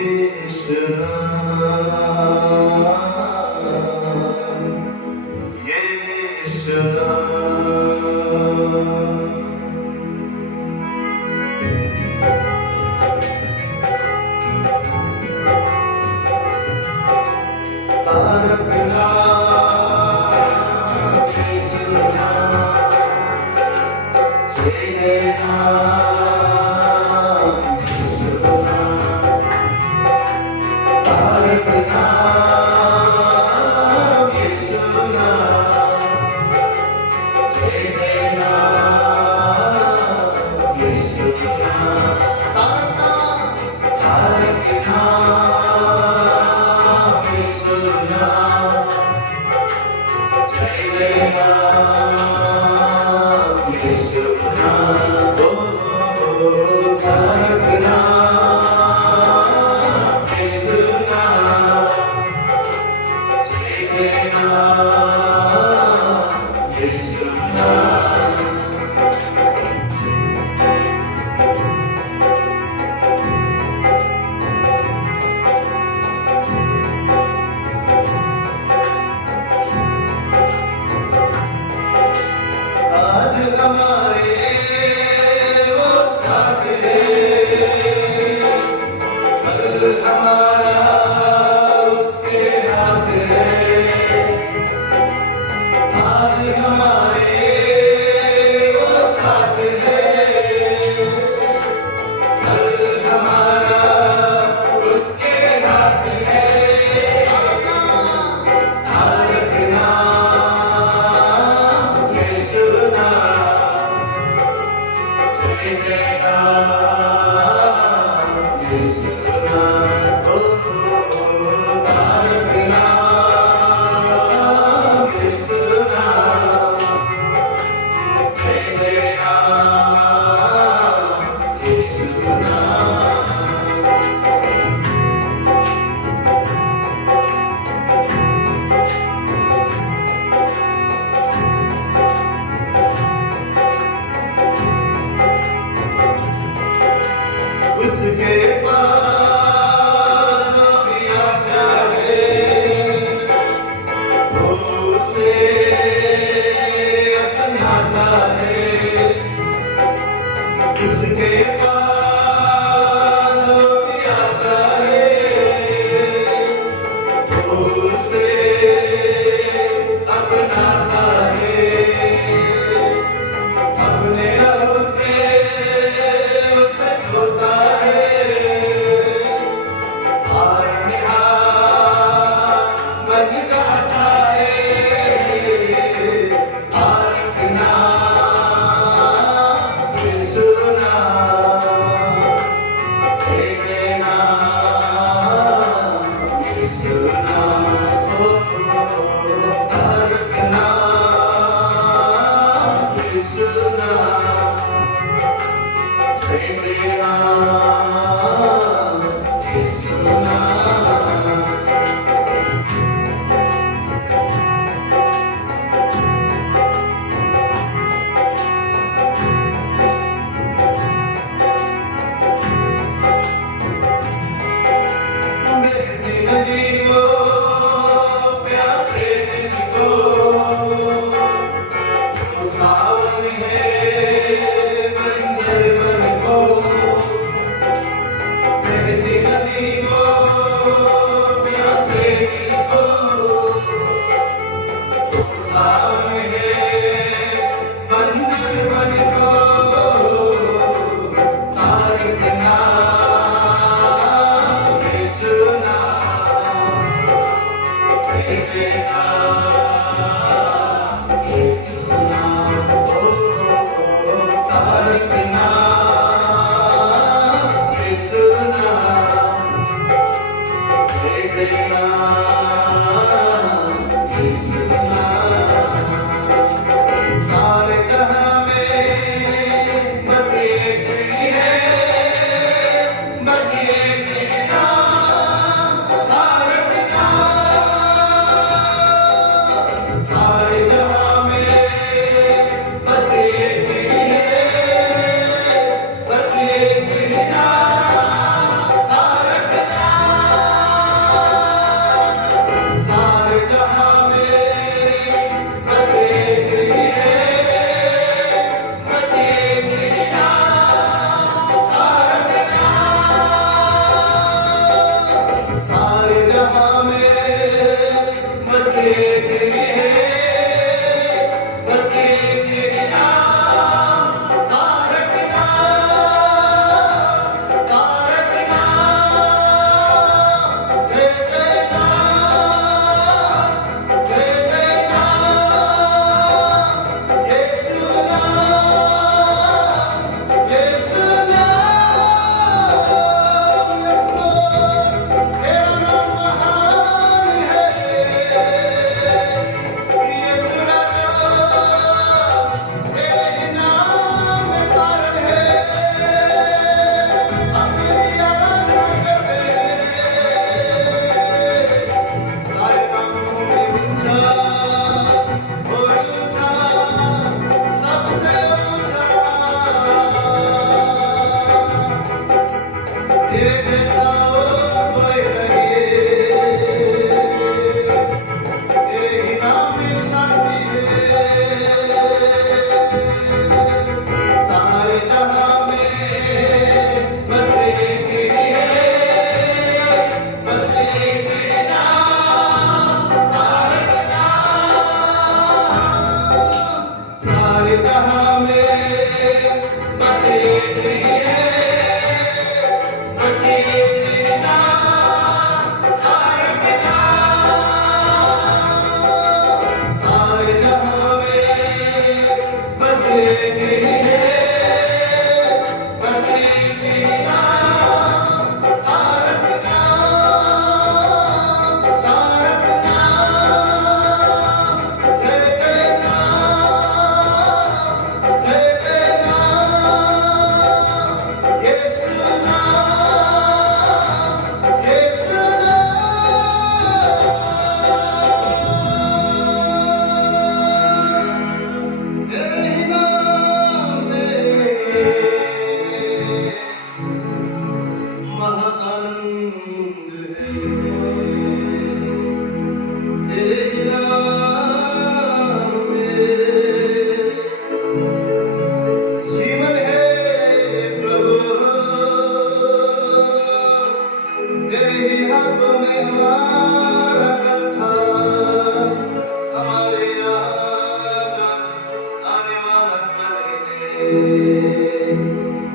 예수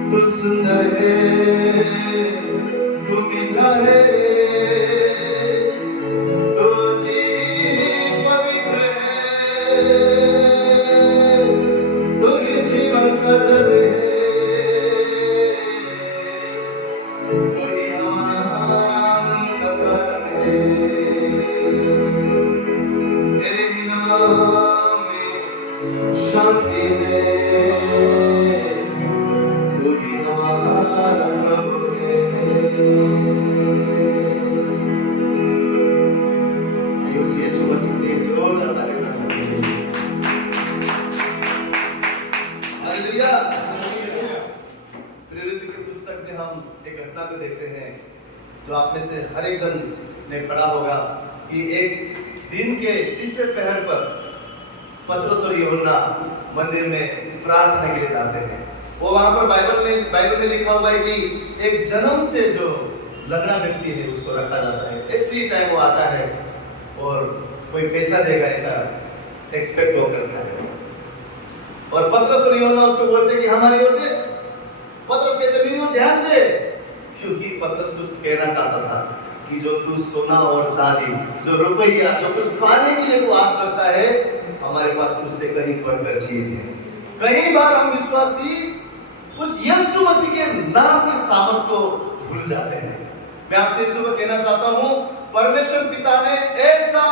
तू सुंदर है, तू मीठा है, तू अति पवित्र है, तू ही जीवन का जल है, तू ही हमारा आनंद का कारण है। तेरे नाम में शांति है, को देखते हैं जो आप में से हर एक जन ने पढ़ा होगा कि एक दिन के तीसरे पहर पर पतरस और यूहन्ना मंदिर में प्रार्थना के लिए जाते हैं। वो वहां पर बाइबल में लिखा हुआ है कि एक जन्म से जो लंगड़ा व्यक्ति है उसको रखा जाता है। एवरी टाइम वो आता है और कोई पैसा देगा ऐसा एक्सपेक्ट वो करता है। और पतरस और यूहन्ना उसको बोलते कि हमारी ओर देख। पतरस कहते मेरी ओर ध्यान दे, क्योंकि पतरस कुछ कहना चाहता था कि जो तू सोना और चांदी, जो रुपया, जो कुछ पाने के लिए तू आस रखता है, हमारे पास उससे कहीं बढ़कर चीज है। कई बार हम विश्वासी उस यीशु मसीह के नाम के सामर्थ को भूल जाते हैं। मैं आपसे इस सुबह कहना चाहता हूँ, परमेश्वर पिता ने ऐसा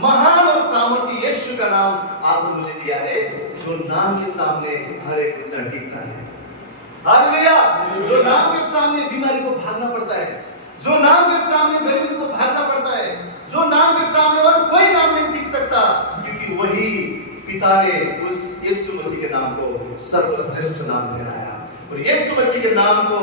महान और सामर्थी यीशु का नाम आपको मुझे दिया है, जो नाम के सामने हर एक घुटना टिकता है। हालेलुया! जो नाम के सामने बीमारी को भागना पड़ता है, जो नाम के सामने गरीबी को भागना पड़ता है, जो नाम के सामने और कोई नाम नहीं टिक सकता, क्योंकि वही पिता ने उस यीशु मसीह के नाम को सर्वश्रेष्ठ नाम ठहराया और यीशु मसीह के नाम को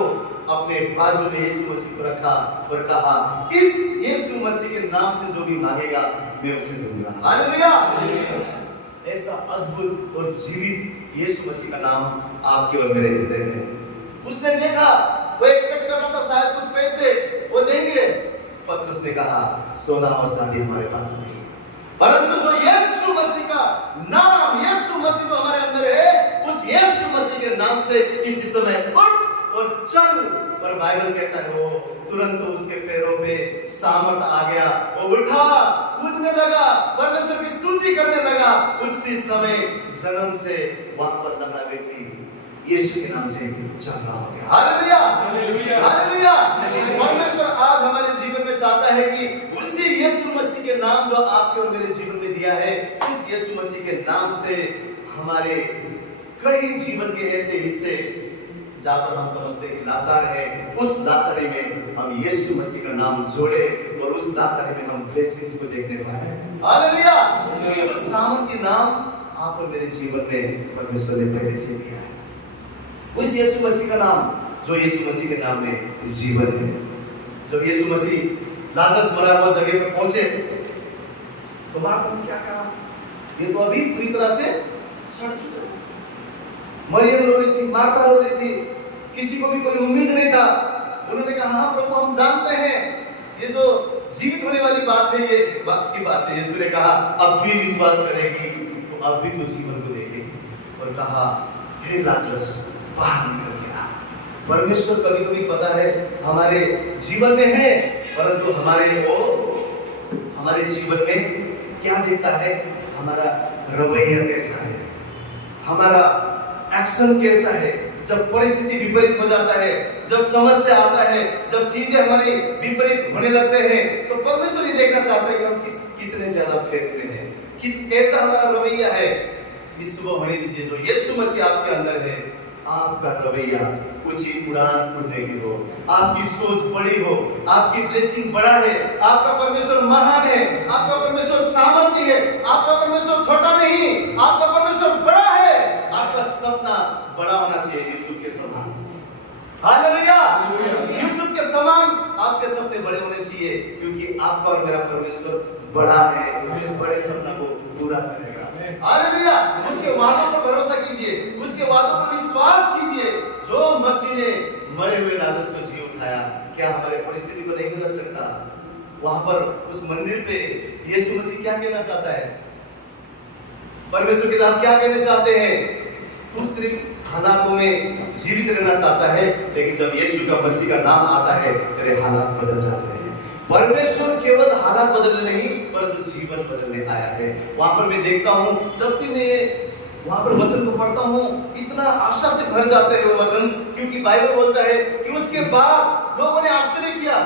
अपने बाजू में यीशु मसीह को रखा और कहा, इस यीशु मसीह के नाम से जो भी मांगेगा मैं उसे दूंगा। हालेलुया! ऐसा अद्भुत और जीवित यीशु मसीह का नाम आपके और मेरे हृदय में है। उसने देखा, वो एक्सपेक्ट कर रहा था शायद कुछ पैसे वो देंगे। पतरस ने कहा सोना और चांदी हमारे पास नहीं, परंतु जो यीशु मसीह का नाम, यीशु मसीह जो हमारे अंदर है, उस यीशु मसीह के नाम से इसी समय उठ और चल। पर बाइबल कहता है वो तुरंत उसके पैरों पे सामर्थ आ गया, वो उठा, कूदने लगा, परमेश्वर की स्तुति करने लगा। उसी समय जन्म से वहां पर लगा व्यक्ति यीशु के नाम से चंगा हो गया। Hallelujah, hallelujah. परमेश्वर आज हमारे जीवन में चाहता है कि उसी यीशु मसीह के नाम जो आपके और मेरे जीवन में दिया है, उस यीशु मसीह के नाम से हमारे कई जीवन के ऐसे हिस्से जहां पर हम समझते हैं कि लाचार है, उस लाचारी में हम यीशु मसीह का नाम जोड़े और उस लाचारी में हम ब्लेसिंग्स को देखने पाए। हालेलुया। उस सामर्थी नाम आप और मेरे जीवन में परमेश्वर ने पहले से दिया है, उस यीशु मसीह का नाम जो यीशु मसीह के नाम में जीवन है। जब यीशु मसीह लाजरस मरा हुआ जगह पर पहुंचे तो मार्था ने क्या कहा, ये तो अभी पूरी तरह से सड़ चुका है। मरियम रो रही थी, मार्था रो रही थी, किसी को भी कोई उम्मीद नहीं था। उन्होंने कहा हाँ प्रभु हम जानते हैं ये जो जीवित होने वाली बात है, ये बात की बात है। यीशु ने कहा अब भी विश्वास करेगी तो अब भी तो जीवन को देखेगी, और कहा हे लाजरस बाहर निकल के आ। परमेश्वर कभी कभी पता है हमारे जीवन में है, परंतु हमारे जीवन में क्या दिखता है, हमारा रवैया कैसा है, हमारा एक्शन कैसा है। जब परिस्थिति विपरीत हो जाता है, जब समस्या आता है, जब चीजें हमारी विपरीत होने लगते हैं, तो परमेश्वर ये देखना चाहता है कि हम कितने ज्यादा फेथ में हैं, कि कैसा हमारा रवैया है। इस सुबह होने दीजिए जो यीशु मसीह आपके अंदर है, आपका रवैया ऊंची उड़ान उड़ने की हो, आपकी सोच बड़ी हो, आपकी ब्लेसिंग बड़ा है, आपका परमेश्वर महान है, आपका परमेश्वर सामर्थी है, आपका परमेश्वर छोटा नहीं, आपका परमेश्वर बड़ा है। आपका सपना बड़ा होना चाहिए यूसुफ के समान। हालेलुया। यूसुफ के समान आपके सपने बड़े होने चाहिए, क्योंकि आपका और मेरा परमेश्वर बड़ा है, इस बड़े सपना को पूरा करेगा। हालेलुया। उसके वादों पर भरोसा कीजिए, उसके वादों पर विश्वास कीजिए। जो मसीह ने मरे हुए लाजरस को जी उठाया, क्या हमारे परिस्थिति को नहीं बदल सकता? वहां पर उस मंदिर पे यीशु मसीह क्या कहना चाहता है, परमेश्वर के दास क्या कहना चाहते हैं? तू सिर्फ हालातों में जीवित रहना चाहता है, लेकिन जब यीशु का मसीह का नाम आता है तेरे हालात बदल जाते हैं। परमेश्वर केवल हालात बदलने नहीं परंतु जीवन बदलने आया है। वहां पर मैं देखता हूं, जब भी मैं वहां पर वचन को पढ़ता हूं, इतना आशा से भर जाते हैं वो वचन, क्योंकि बाइबल बोलता है कि उसके बाद लोगों ने आश्चर्य किया।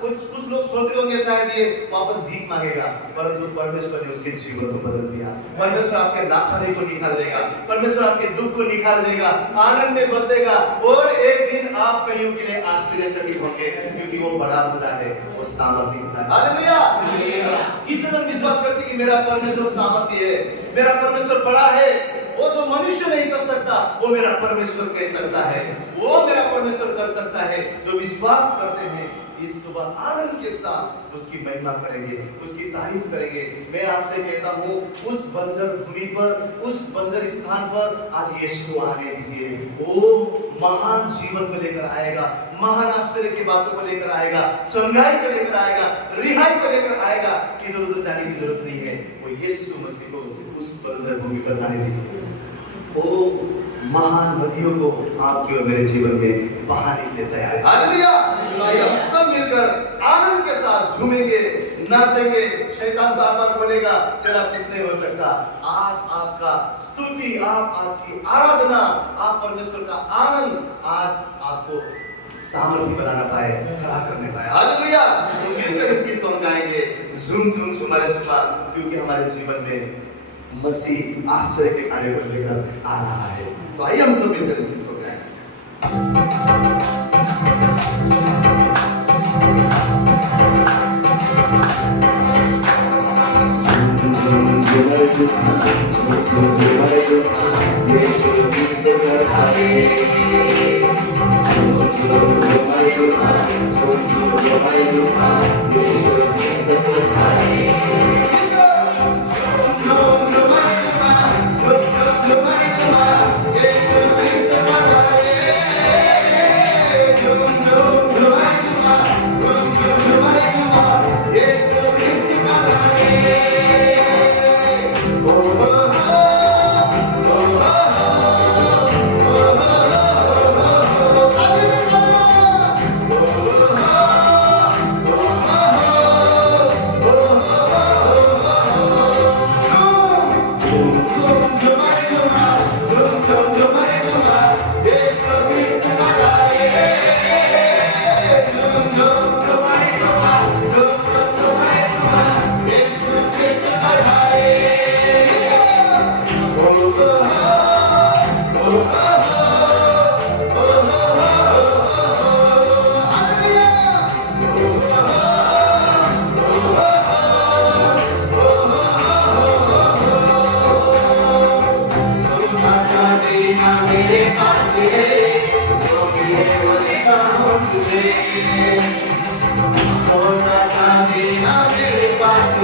कुछ लोग सोच रहे होंगे शायद ये वापस भीख मांगेगा, परंतु परमेश्वर ने उसके जीवन को बदल दिया। परमेश्वर आपके लाचारी को निकाल देगा, परमेश्वर आपके दुख को निकाल देगा, आनंद में बदलेगा, और एक दिन आप कईयों के लिए आश्चर्यचकित होंगे, क्योंकि वो बड़ा खुदा है और सामर्थी खुदा है। हालेलुया। कितने लोग विश्वास करते हैं कि मेरा परमेश्वर सामर्थी है, मेरा परमेश्वर बड़ा है, वो जो मनुष्य नहीं कर सकता वो मेरा परमेश्वर कर सकता है, वो मेरा परमेश्वर कर सकता है। जो विश्वास करते हैं इस सुबह आनंद के साथ उसकी महिमा करेंगे, उसकी तारीफ करेंगे। मैं आपसे कहता हूँ उस बंजर भूमि पर, उस बंजर स्थान पर आज यीशु को आने दीजिए। वो महान जीवन को लेकर आएगा, महान आश्चर्य की बातों को लेकर आएगा, चंगाई को लेकर आएगा, रिहाई को लेकर आएगा। इधर उधर जाने की जरूरत नहीं है, वो यीशु मसीह को उस बंजर भूमि पर आने दीजिए। वो महान नदियों को आपके और मेरे जीवन में बहाने के लिए तैयार है। हालेलुया। हम सब मिलकर आनंद के साथ झूमेंगे, नाचेंगे। शैतान बार-बार बोलेगा तेरा कुछ नहीं हो सकता। आज आपका स्तुति, आज की आराधना, आप परमेश्वर का आनंद आज आपको सामर्थी बनाना पाए, खड़ा करने पाए। हालेलुया। मिलकर इस गीत को हम गाएंगे, झूम झूम झूमारे झूमा, क्योंकि हमारे जीवन में मसीह आश्चर्य के कार्य को लेकर आ रहा है। तो आइए हम सब मिलकर इस गीत को गाएं।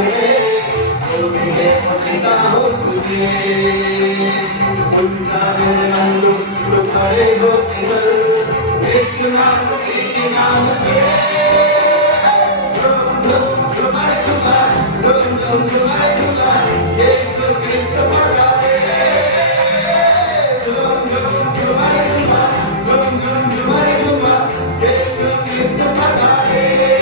है, जो भी है पता हो तुझे। उनका मेरे तो खड़े हो केवल यीशु के नाम से। झूम झूम झूमारे झूमा, झूम झूम झूमारे झूमा, यीशु कृष्ण मजा रे। झूम झूम झूमारे झूमा, झूम झूम झूमारे झूमा, यीशु कृष्ण मजा रे।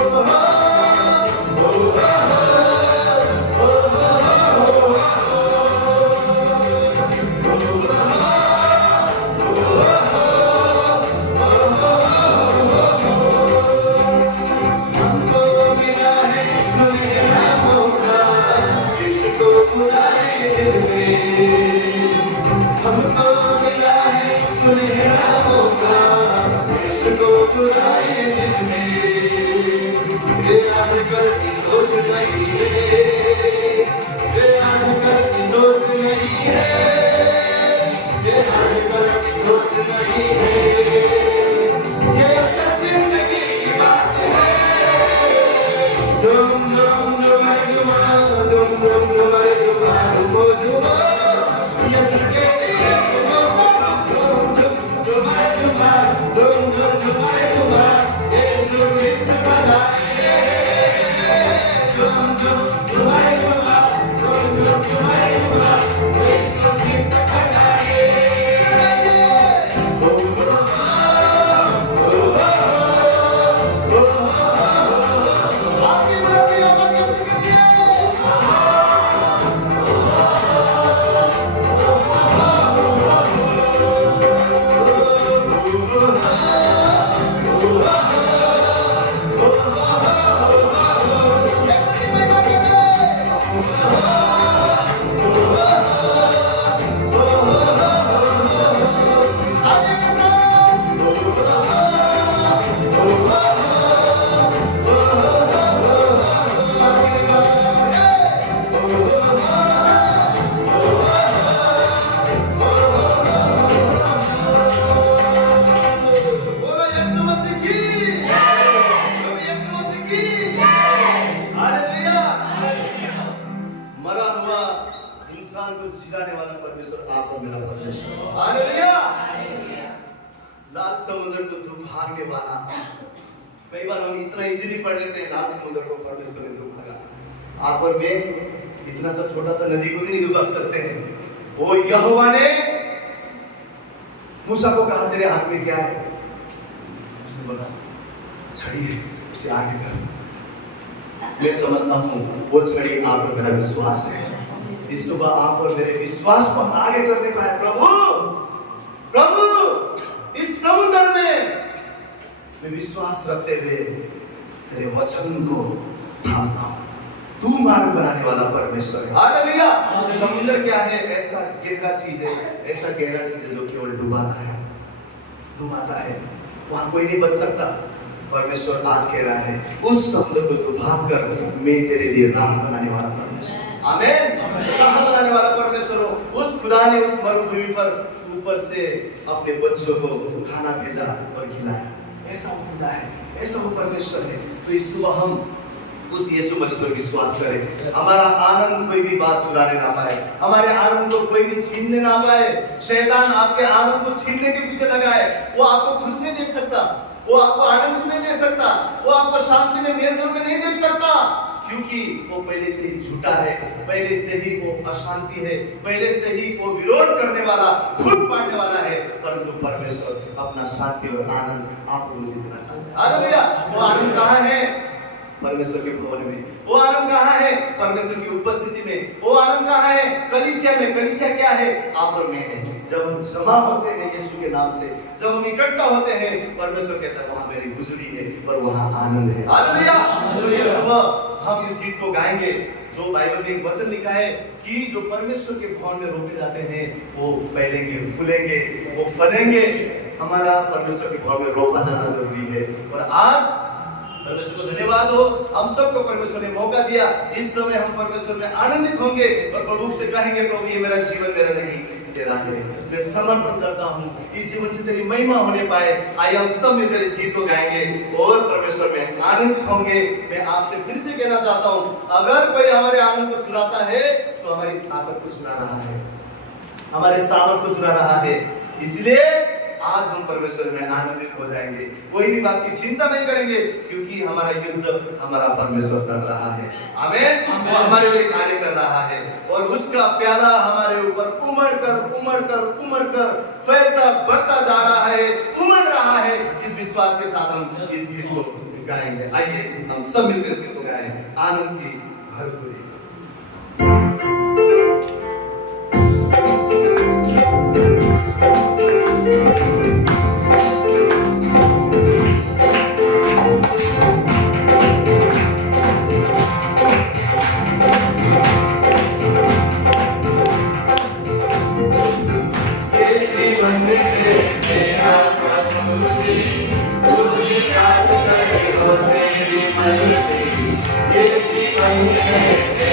Oh दुर्भाग्य वाला। कई बार हम इतना इजीली पढ़ लेते हैं, लाल समुद्र को परमेश्वर ने दुभागा। आप और मैं इतना सा छोटा सा नदी को भी नहीं डुबा सकते हैं। वो यहोवा ने मूसा को कहा तेरे हाथ में क्या है? उसने बोला छड़ी है, उसे आगे कर। मैं समझता हूँ वो छड़ी आप और मेरा विश्वास है। इस सुबह आप और मेरे विश्वास को हम आगे करने पाए। प्रभु प्रभु इस समुद्र में मैं विश्वास रखते हुए तेरे वचन को थामता हूं। तू मार्ग बनाने वाला परमेश्वर है। हालेलुया। समुद्र क्या है? ऐसा गहरा चीज है, ऐसा गहरा चीज है जो केवल डुबाता है, डुबाता है। वहां कोई नहीं बच सकता। परमेश्वर आज कह रहा है उस समुद्र को डुबा कर मैं तेरे लिए राह बनाने वाला परमेश्वर। आमीन। राह बनाने वाला परमेश्वर हो। उस खुदा ने उस मरुभूमि पर ऊपर से अपने बच्चों को खाना भेजा और खिलाया। ऐसा वो खुदा है, ऐसा वो परमेश्वर है। तो इस सुबह हम उस यीशु मसीह पर विश्वास करें। हमारा आनंद कोई भी बात चुराने ना पाए, हमारे आनंद को कोई भी छीनने ना पाए। शैतान आपके आनंद को छीनने के पीछे लगा है। वो आपको खुश नहीं देख सकता, वो आपको आनंदित नहीं देख सकता, वो आपको शांति में मेलजोल में नहीं देख सकता, क्योंकि वो पहले से ही झूठा है, पहले से ही वो अशांति है, पहले से ही वो विरोध करने वाला, फूट पाड़ने वाला है। परंतु परमेश्वर अपना शांति और आनंद आपको देना चाहता है। हालेलुया। वो आनंद कहाँ है? परमेश्वर के भवन में। वो आनंद कहाँ है? परमेश्वर की उपस्थिति में। वो आनंद कहाँ है? कलीसिया में। कलीसिया क्या है? आप और मैं है। जब हम जमा होते हैं यीशु के नाम से, जब हम इकट्ठा होते हैं, परमेश्वर कहता है वहां मेरी गुजरी है और वहां आनंद है। हालेलुया। तो ये सुबह हम इस गीत को गाएंगे जो बाइबल में एक वचन लिखा है कि जो परमेश्वर के भवन में रोपे जाते हैं वो फैलेंगे, फूलेंगे, वो फलेंगे। हमारा परमेश्वर के भवन में रोपा जाना जरूरी है। और आज परमेश्वर को धन्यवाद हो, हम सबको परमेश्वर ने मौका दिया। इस समय हम परमेश्वर में आनंदित होंगे और प्रभु से कहेंगे प्रभु ये मेरा जीवन मेरा नहीं तेरा है। मैं समर्पण करता हूँ इस जीवन से तेरी महिमा होने पाए। आइए हम सब मिलकर इस गीत को गाएंगे और परमेश्वर में आनंदित होंगे। मैं आपसे फिर से कहना चाहता हूँ अगर कोई हमारे आनंद को चुराता है तो हमारी ताकत को चुरा रहा है, हमारे सामर्थ को चुरा रहा है। इसलिए आज हम परमेश्वर में आनंदित हो जाएंगे, कोई भी बात की चिंता नहीं करेंगे, क्योंकि हमारा युद्ध हमारा परमेश्वर कर रहा है। आमीन। वो हमारे लिए कार्य कर रहा है और उसका प्याला हमारे ऊपर उमड़ कर फैलता बढ़ता जा रहा है, उमड़ रहा है। इस विश्वास के साथ हम इस गीत को गाएंगे। आइए हम सब मिलकर इस गीत को गाएं, आनंद की भरपूरी। ये जीवन है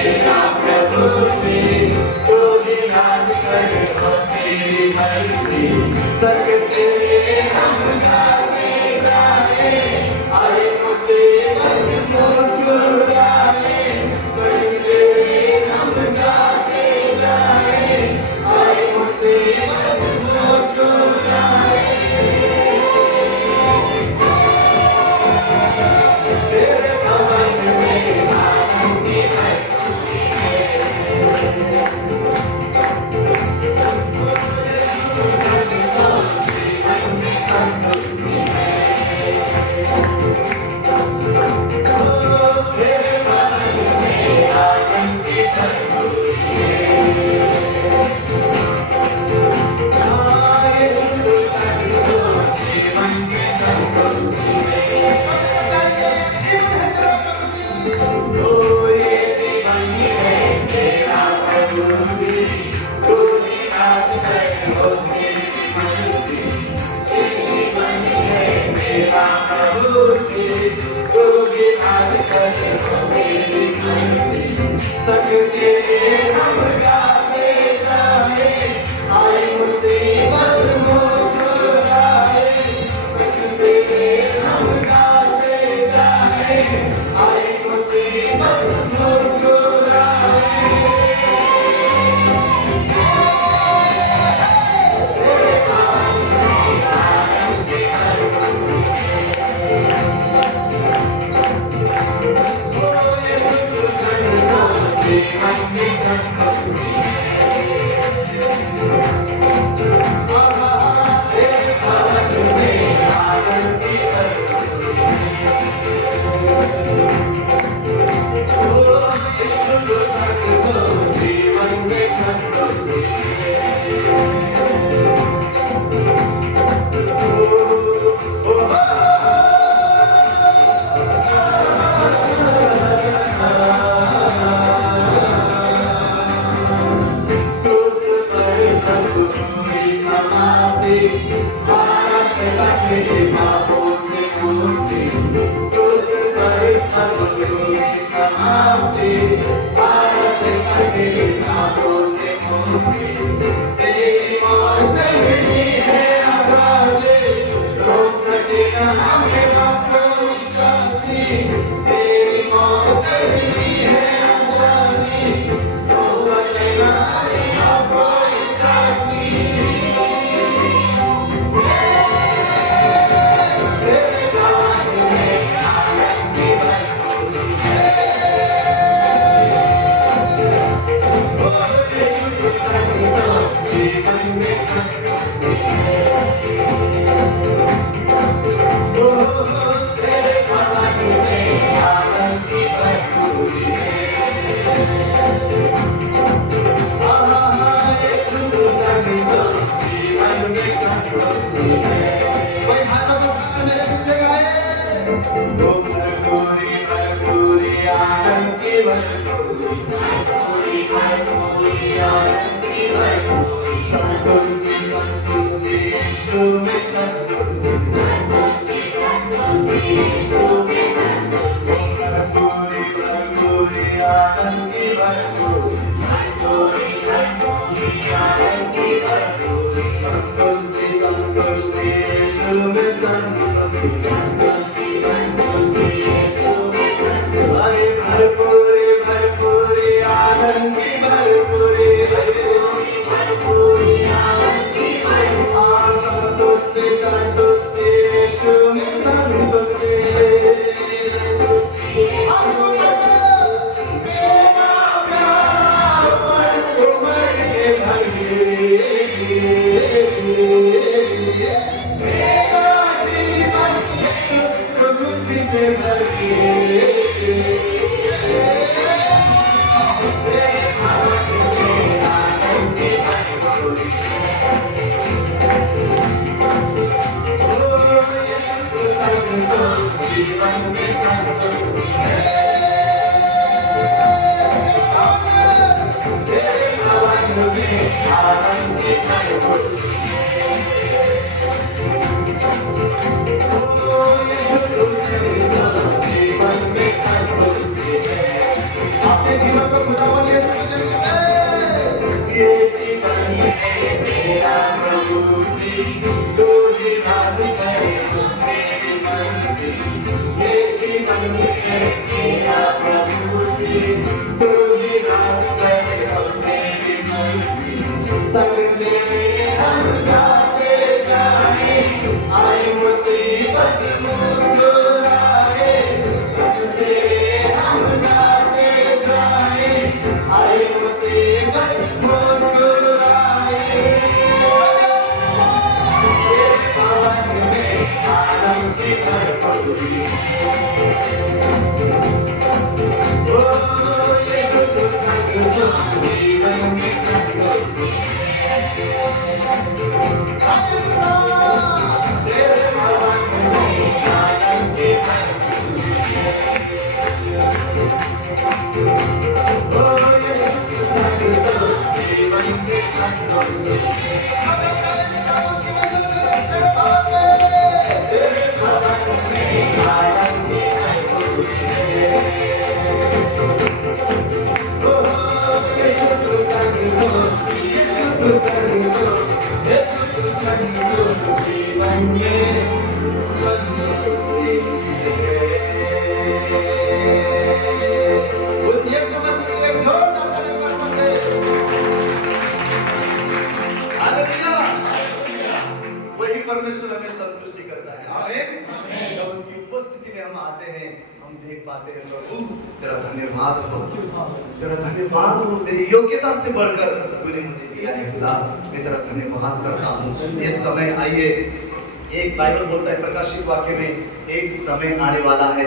एक बाइबल बोलता है प्रकाशित वाक्य में एक समय आने वाला है,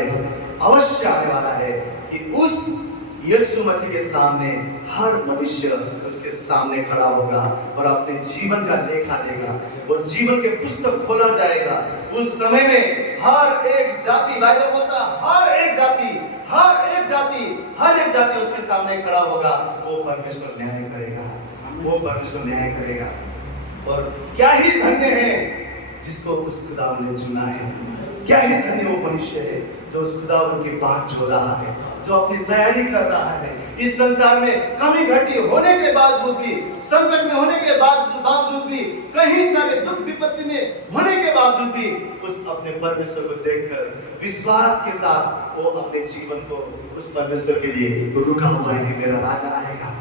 अवश्य आने वाला है कि उस यीशु मसीह के सामने हर मनुष्य उसके सामने खड़ा होगा और अपने जीवन का लेखा देगा। वो जीवन के पुस्तक खोला जाएगा। उस समय में हर एक जाति, बाइबल बोलता हर एक जाति उसके सामने खड़ा होगा। वो परमेश्वर न्याय करेगा। और क्या ही धन्य है जिसको उस खुदा ने चुना है। क्या ही धन्य वो मनुष्य है जो उस खुदावन की बात हो रहा है, जो अपनी तैयारी कर रहा है। इस संसार में कमी घटी होने के बावजूद भी, संकट में होने के बावजूद भी, कहीं सारे दुख विपत्ति में होने के बावजूद भी उस अपने परमेश्वर को देखकर विश्वास के साथ वो अपने जीवन को उस परमेश्वर के लिए रुका हुआ है कि मेरा राजा आएगा,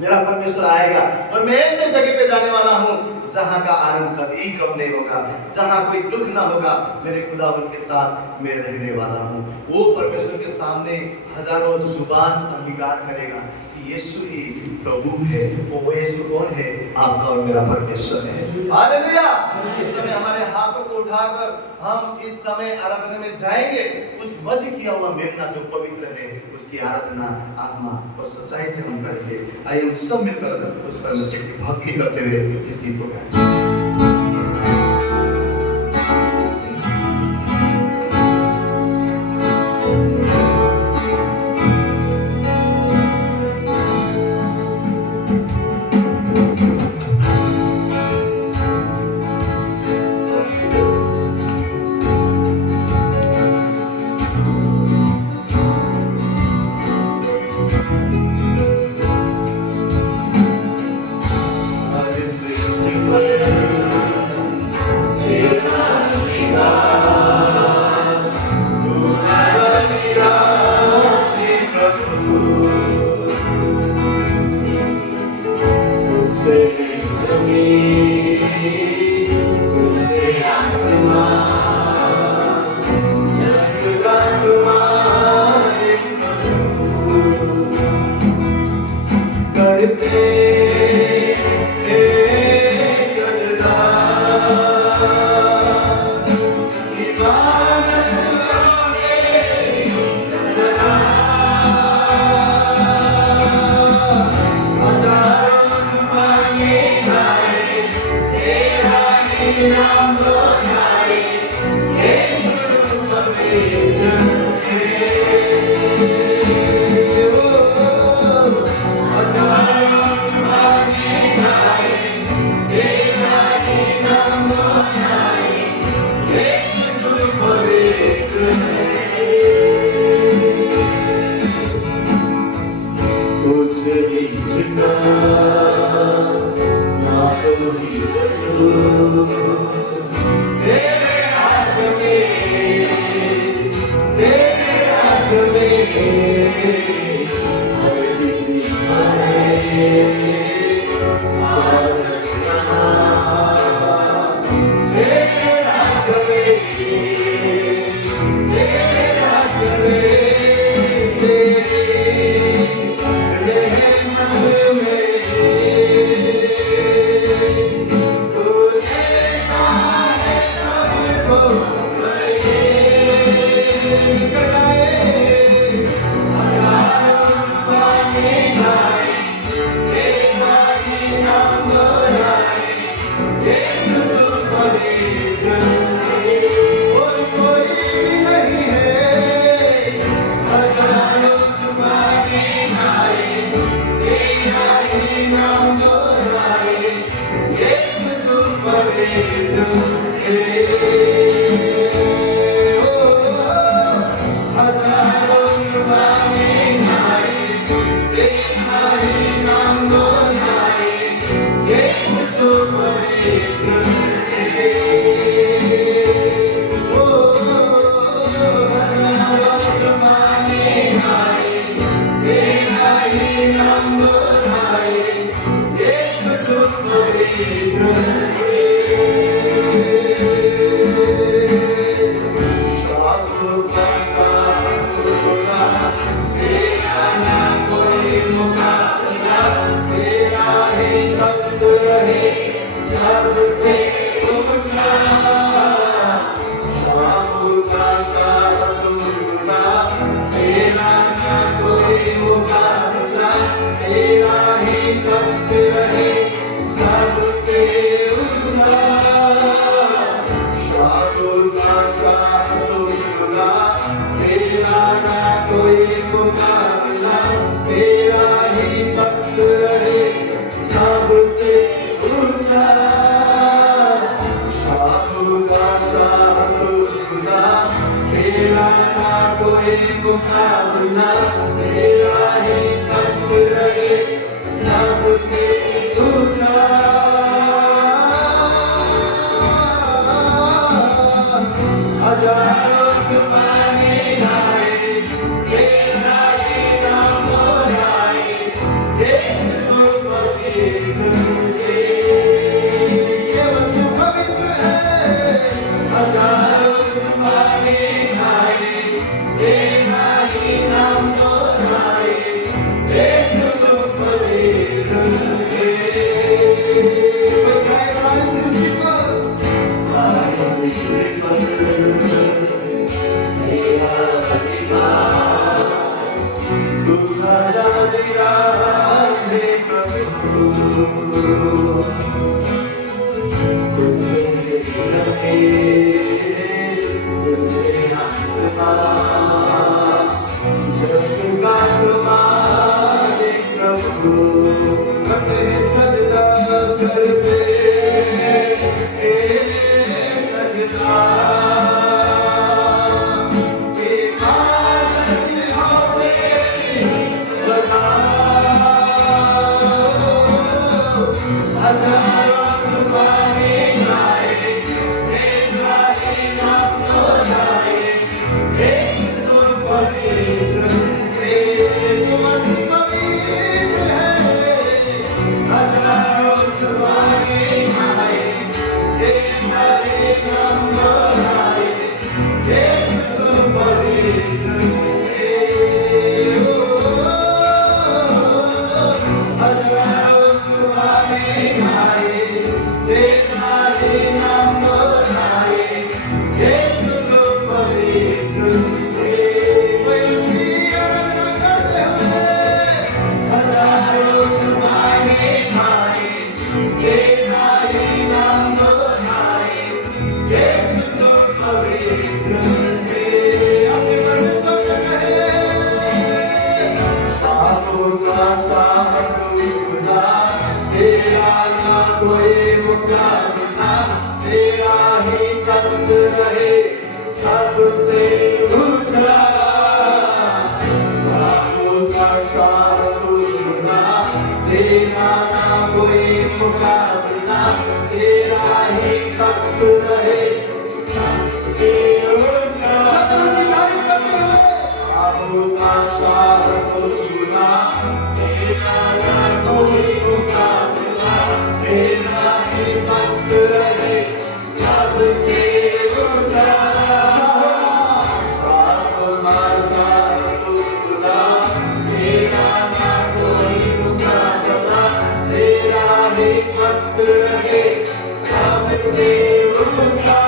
मेरा परमेश्वर आएगा और मैं ऐसे जगह पे जाने वाला हूँ जहाँ का आनंद कभी कम नहीं होगा, जहाँ कोई दुख ना होगा। मेरे खुदावन के साथ मैं रहने वाला हूँ। वो परमेश्वर के सामने हजारों जुबान अंगीकार करेगा कि यीशु ही प्रभु है। वो यीशु कौन है? आपका और मेरा परमेश्वर है। हालेलुया। इस समय हमारे हाथों को उठाकर हम इस समय आराधना में जाएंगे। उस वध किया हुआ मेमना जो पवित्र है उसकी आराधना आत्मा और सच्चाई से हम करेंगे। आइए हम सब मिलकर उस परमेश्वर की भक्ति करते हुए इस गीत को गाएं। Shah कोई मुकाबला, तेरा ही तख्त रहे सबसे ऊंचा। हजारों ज़माने आए, तेरा ही नाम दोहराए, देश को पवित्र है, केवल तू पवित्र है। हजारों ज़माने आए, तेरा ही नाम दोहराए, देश को पवित्र है। बताए सारी सृष्टि पर, सारी सृष्टि पर तेरा अधिकार, तू सजा दिया है प्रभु। तुझसे रखे, तुझसे आसमां, जग का तुम्हारे प्रभु। करते हैं सजदा करते हैं सजदा, इबादत होवे सदा। हजारों ज़माने आए, तेरा ही नाम दोहराए, देश तो पवित्र है, तू अति पवित्र है। हजारों ज़माने आए, तेरा ही नाम दोहराए, देश तो पवित्र है। हजारों ज़माने आए, तेरा ही नाम दोहराए, देश तो पवित्र है। कोई भी आराधना करते हुए, हजारों ज़माने आए, तेरा ही नाम दोहराए, देश तो पवित्र है। अपने मन में सोच रहे, शाहों का शाह तू खुदा, तेरा ना कोई मुकाबला, तेरा ही तख्त रहे सबसे ऊंचा। शाहों का शाह तू खुदा, तेरा ना कोई मुकाबला, तेरा ही तख्त रहे सबसे ऊंचा। शाहों का शाह तू खुदा, तेरा ना कोई मुकाबला, तेरा ही तख्त रहे सबसे ऊंचा। शाहों का शाह तू खुदा, तेरा ना कोई मुकाबला, तेरा ही तख्त रहे सबसे ऊंचा।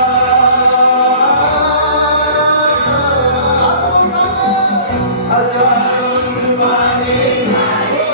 हजारों ज़माने आए,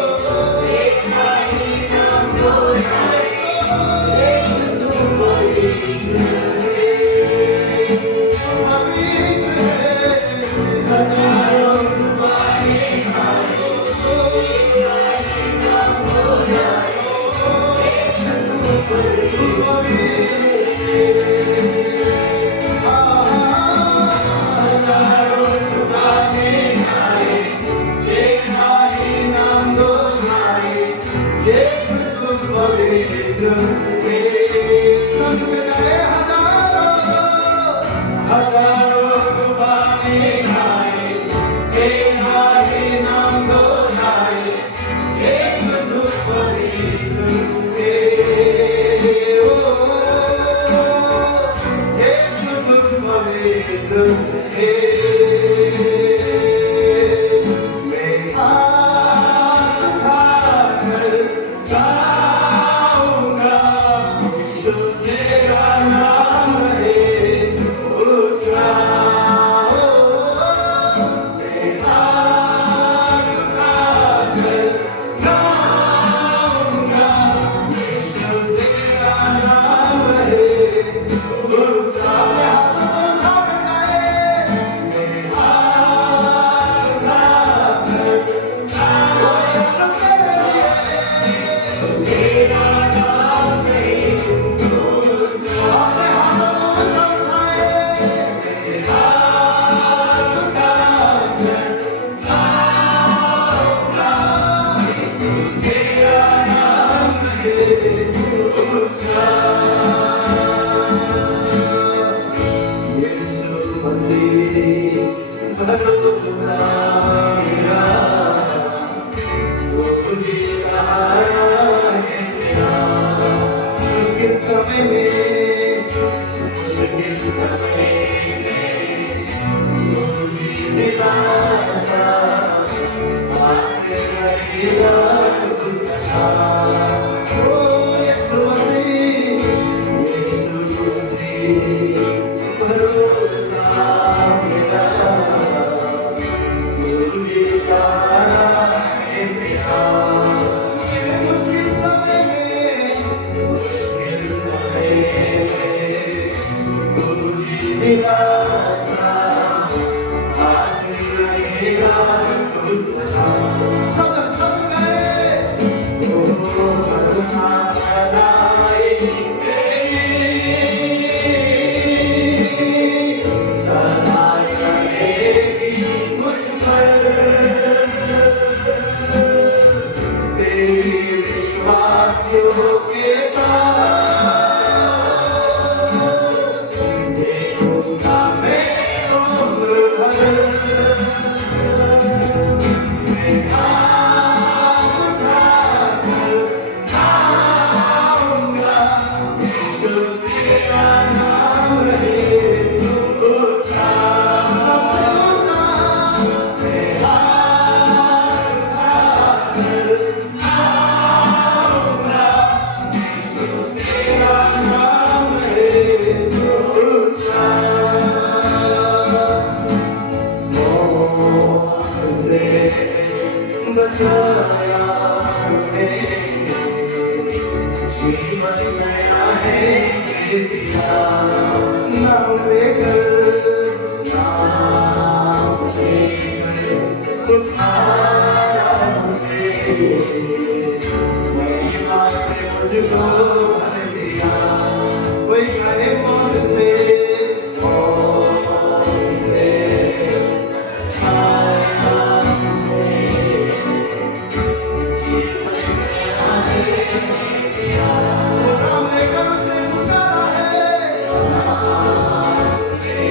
भरोसा मेरा, प्रभु जी सहारा है मेरा। मुश्किल समय में, मुश्किल समय में प्रभु जी दिलासा, साथ रहेगा प्रभु सदा। ओ यीशु मसीह, यीशु मसीह, भरोसा मेरा, प्रभु जी सहारा है मेरा। मेरे मुश्किल समय में, मुश्किल समय में प्रभु जी दिलासा, साथ रहेगा प्रभु सदा। सब गए ओ करुणा बनाए तेरी, सदा रहेगी मुझ पर तेरी विश्वास योग्यता। देखूंगा मैं उम्र भर, मैं हाथ उठाकर गाऊंगा, यीशु तेरा नाम रहे ऊंचा, सबसे ऊंचा। मैं हाथ उठाकर गाऊंगा, यीशु तेरा नाम रहे ऊंचा। मौत से बचाया हमें, जीवन नया है ये दिया। नाम लेकर उठाया हमें, महिमा से मुझको भर दिया। कोई कहे मौत से, मौत से छाया हमें, जीवन नया है ये दिया। नाम लेकर उसे पुकारा है,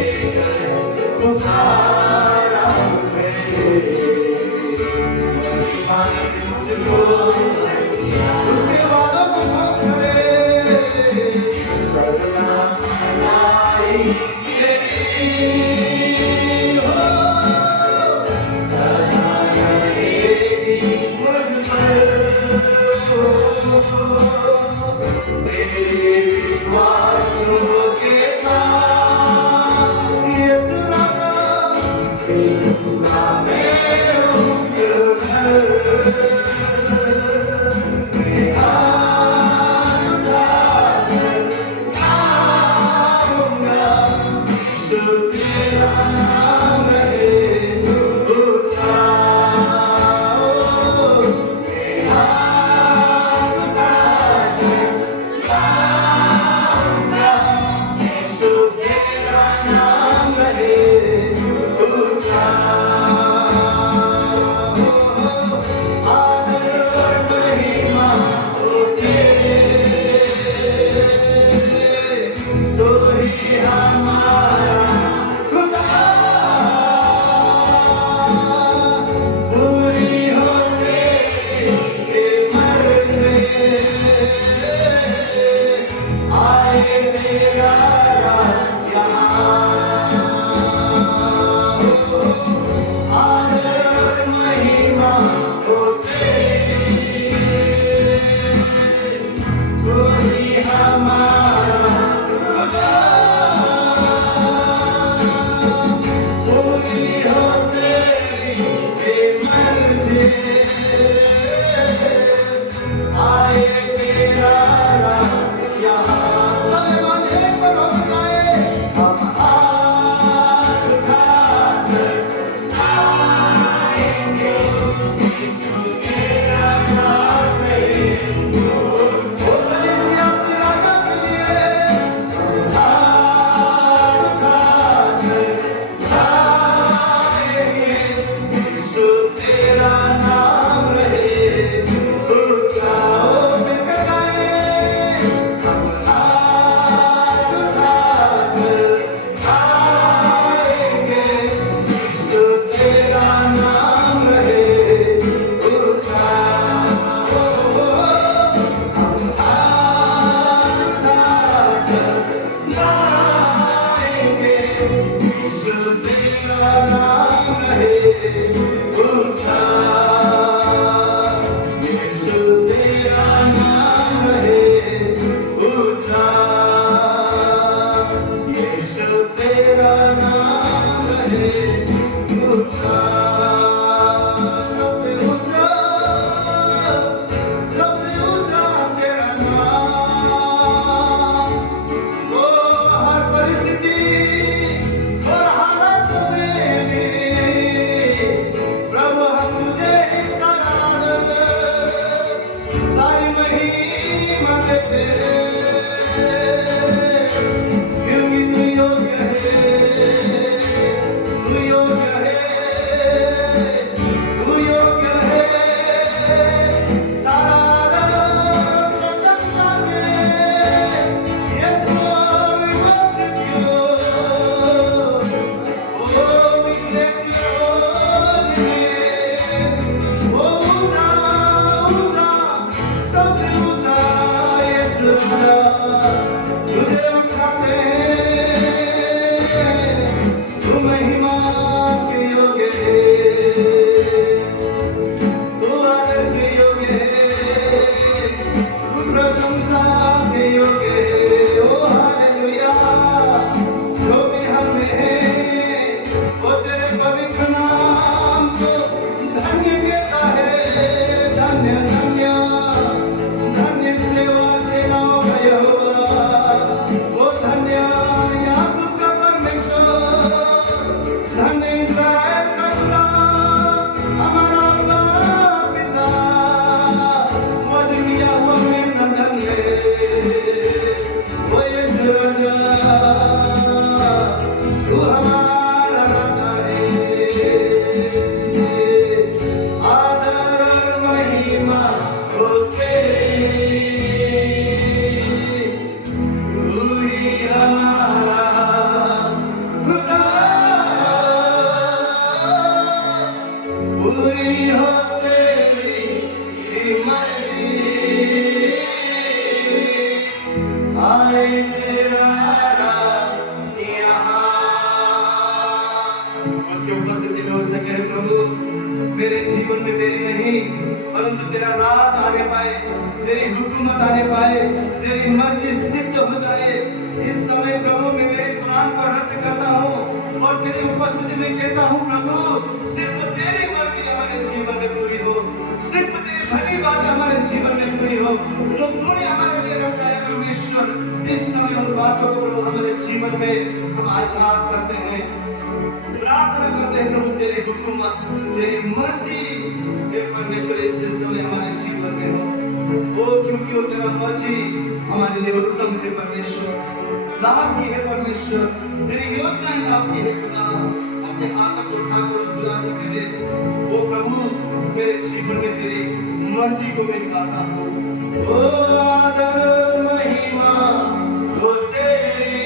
पूरी हो तेरी मर्जी, आए तेरा राज यहाँ। उसकी उपस्थिति में उससे कहे, प्रभु मेरे जीवन में मेरी नहीं परंतु तेरा राज आने पाए, तेरी हुकूमत आने पाए, तेरी मर्जी सिद्ध हो जाए। इस समय प्रभु मैं मेरे प्राण को रद्द करता हूँ और तेरी उपस्थिति में कहता हूँ, प्रभु सिर्फ तेरी मर्जी हमारे जीवन में पूरी हो, सिर्फ तेरी भली बात हमारे जीवन में पूरी हो, जो तूने हमारे लिए रखा है परमेश्वर। इस समय उन बातों को प्रभु हमारे जीवन में हम आशीर्वाद करते हैं, प्रार्थना करते हैं प्रभु तेरी हुकूमत तेरी मर्जी हे परमेश्वर इस समय हमारे जीवन में हो। वो क्योंकि वो तेरा मर्जी हमारे लिए उत्तम है परमेश्वर, लाभ की है परमेश्वर, तेरी योजनाएं लाभ की है खुदा। अपने हाथों को उठाकर उस खुदा से कहे, वो प्रभु मेरे जीवन में तेरी मर्जी को मैं चाहता हूँ। ओ आदर महिमा हो तेरी,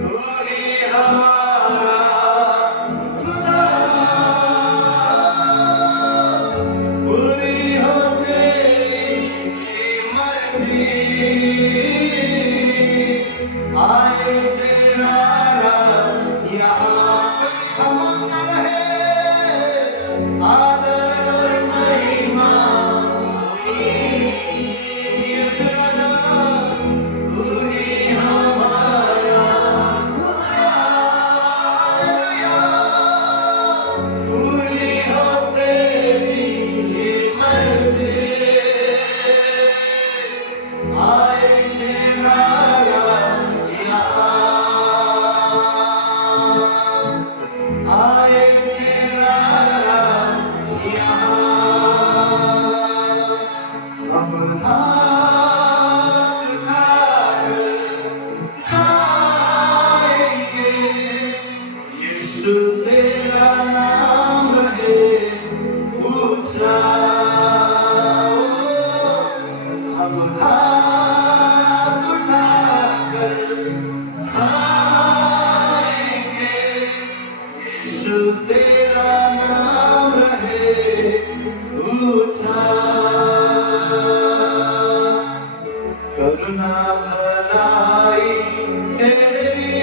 तू ही हमारा खुदा, पूरी हो तेरी मर्जी, आए तेरा राज यहाँ। खमोता रहे आदर और महिमा यीशु राजा, तू ही हमारा खुदा। हालेलुया, पूरी हो तेरी मर्जी, आए तेरा राज यहाँ, आए तेरा राज यहाँ। हम हाथ उठाकर गाएंगे, यीशु तेरा नाम रहे ऊंचा। हम हाथ उठाकर गाएंगे, यीशु तेरा नाम रहे ऊंचा। करुणा भलाई तेरी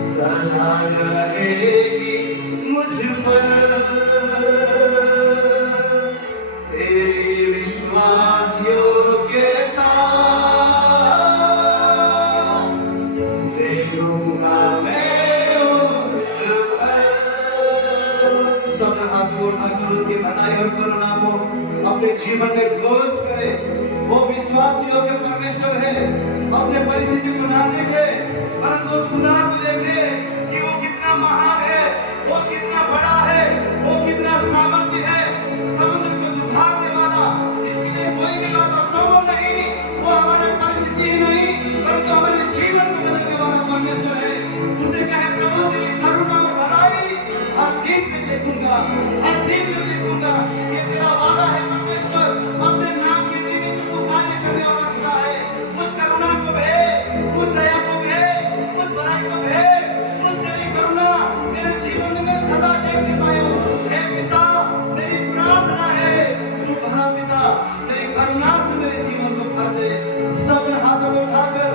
सदा रहेगी मुझ पर, तेरी विश्वास योग्यता देखूंगा मैं उम्र भर। सब हाथ को उठाकर उसकी भलाई और करुणा को अपने जीवन में घोष करे। वो विश्वास योग्य परमेश्वर है। अपने परिस्थिति को ना देखे परंतु उस खुदा को देखे कि वो कितना महान है, वो कितना बड़ा है, वो कितना सामर्थ्य है। समुद्र को दुखाने वाला, जिसके लिए कोई भी बात असंभव नहीं, वो हमारे परिस्थिति नहीं परंतु हमारे जीवन को बदलने वाला परमेश्वर है। उसे कहे, प्रभु तेरी करुणा और भलाई हर दिन में देखूंगा, हर दिन में देखूंगा। ये तेरा वादा है परमेश्वर, अपने नाम के निमित्त तू कार्य करने वाला खुदा है। उस करुणा को भेज, उस दया को भेज, उस भलाई को भेज, उस तेरी करुणा मेरे जीवन में मैं सदा देखने पाऊं। हे पिता, तेरी प्रार्थना है, तू भला पिता तेरी करुणा से मेरे जीवन को भर दे। सब हाथों को उठाकर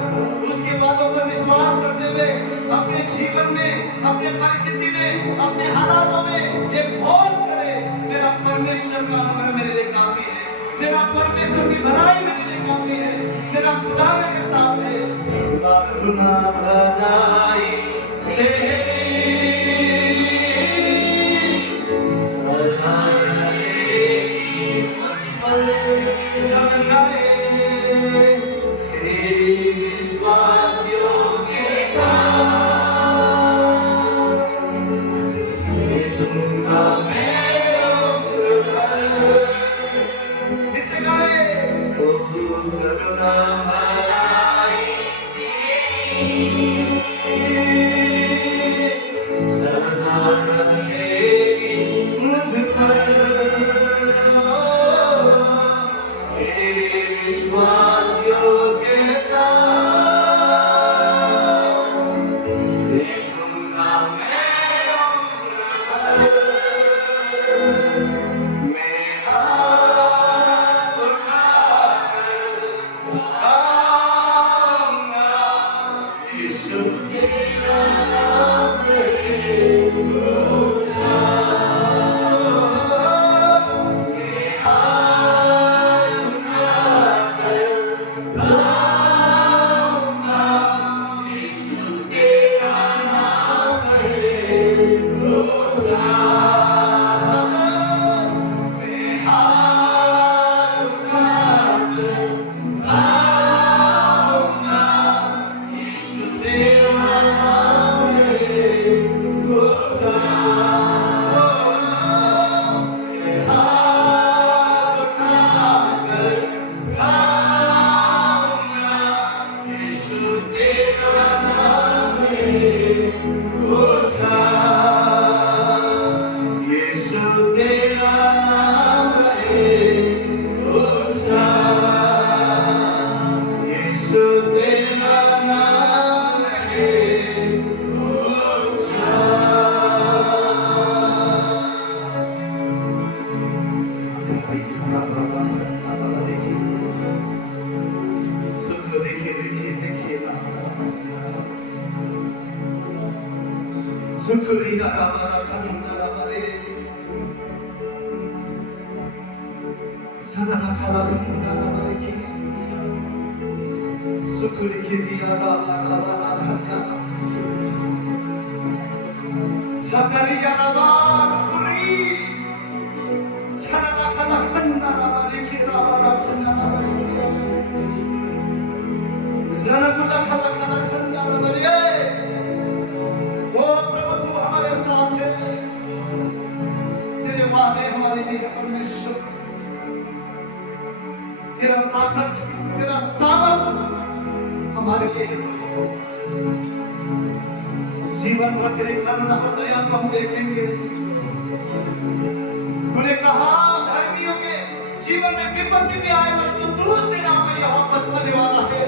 उसके बातों पर विश्वास करते हुए अपने जीवन में, अपने परिस्थिति में, अपने हालातों में एक घोष करे, मेरा परमेश्वर का अनुग्रह मेरे लिए काफी है, मेरा परमेश्वर की भलाई मेरे लिए काफी है, मेरा खुदा मेरे साथ है। करुणा भलाई तेरी सदा रहेगी मुझ पर। सब गाए तेरी विश्वास योग्यता देखूंगा मैं उम्र भर। इसे गाए, ओ करुणा भलाई Sukuriya Rabara Kandara Bare Sadana Kala Kandara Bare Ki Sukuri Kiriya Rabara Kandara Sakariya Rabara Kuri Sadana Kala Kandara Bare Ki Rabara Kandara Bare Ki Zanakuta Kala Kandara Bare हमारे लिए परमेश्वर तेरा ताकत तेरा सामर्थ हमारे लिए जीवन भर तेरे करुणा और दया को हम देखेंगे। तूने कहा धर्मियों के जीवन में विपत्ति भी आए परंतु दूर से ना आए यहोवा बचाने वाला है।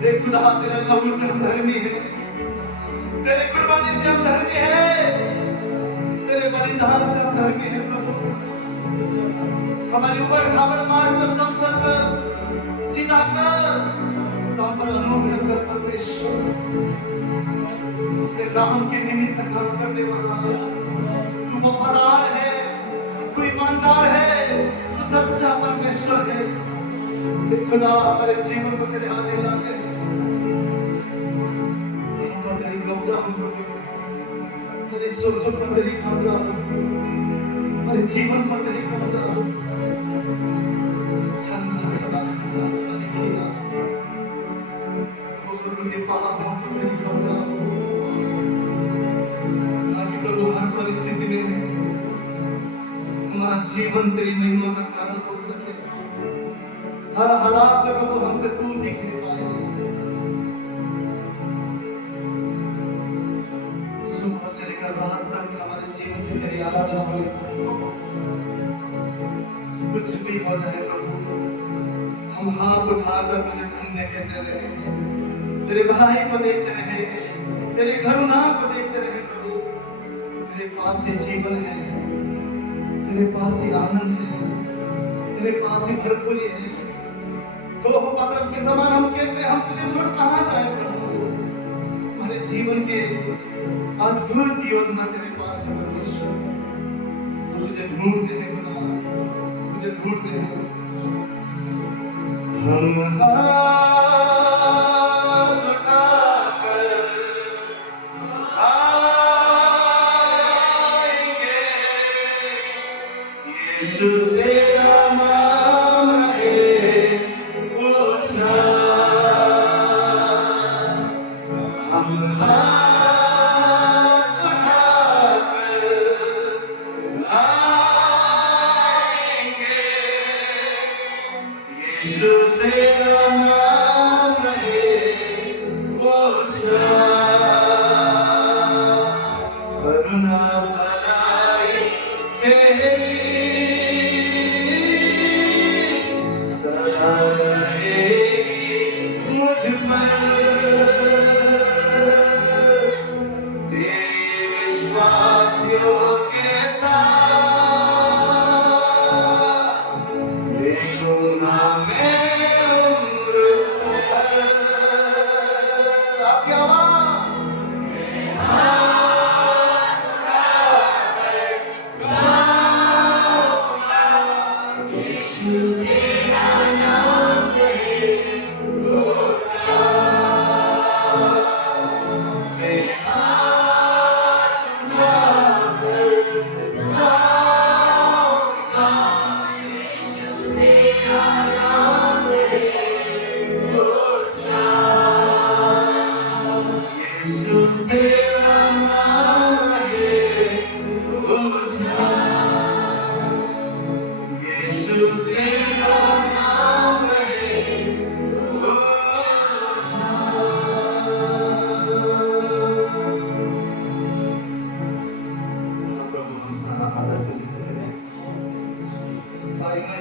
देख खुदा तेरे लहू से हम धर्मी है, तेरे कुर्बानी से हम धर्मी है, तेरे बलिदान से हम धर्मी हैं प्रभु। हमारे ऊपर खाबड़ मार्ग को समतल कर सीधा कर हम पर अनुग्रह कर परमेश्वर। तेरे नाम के निमित्त काम करने वाला तू वफादार है, तू ईमानदार है, तू सच्चा परमेश्वर है। खुदा हमारे जीवन को तेरे हाथ में लाते हैं, हम तो तेरी कब्जा हम प्रभु। मेरे सोचों पर तेरी कब्जा, मेरे जीवन पर तेरी कब्जा। संधा खड़ा खड़ा मैंने किया, वो गुरु के पहाड़ों पर तेरी कब्जा। ताकि प्रभु हर परिस्थिति में हमारा जीवन तेरी महिमा का कारण हो सके। हर हालात में प्रभु हमसे तू दिखने पाए। सुबह से लेकर रात तक हमारे जीवन से तेरी आराधना हो। कुछ भी हो जाए प्रभु, हम हाथ उठाकर तुझे धन्य कहते रहे, तेरे भाई को देखते रहे, तेरे करुणा को देखते रहे प्रभु। तेरे पास ही जीवन है, तेरे पास ही आनंद है, तेरे पास ही भरपूरी है। तो पतरस के समान हम कहते हैं हम तुझे छोड़ कहाँ जाए प्रभु। हमारे जीवन के अद्भुत योजना तेरे पास है परमेश्वर। हम तुझे ढूंढते हैं खुदा, तुझे ढूंढते हैं। हम हाथ उठाकर आएंगे, यीशु तेरा नाम रहे ऊंचा। हम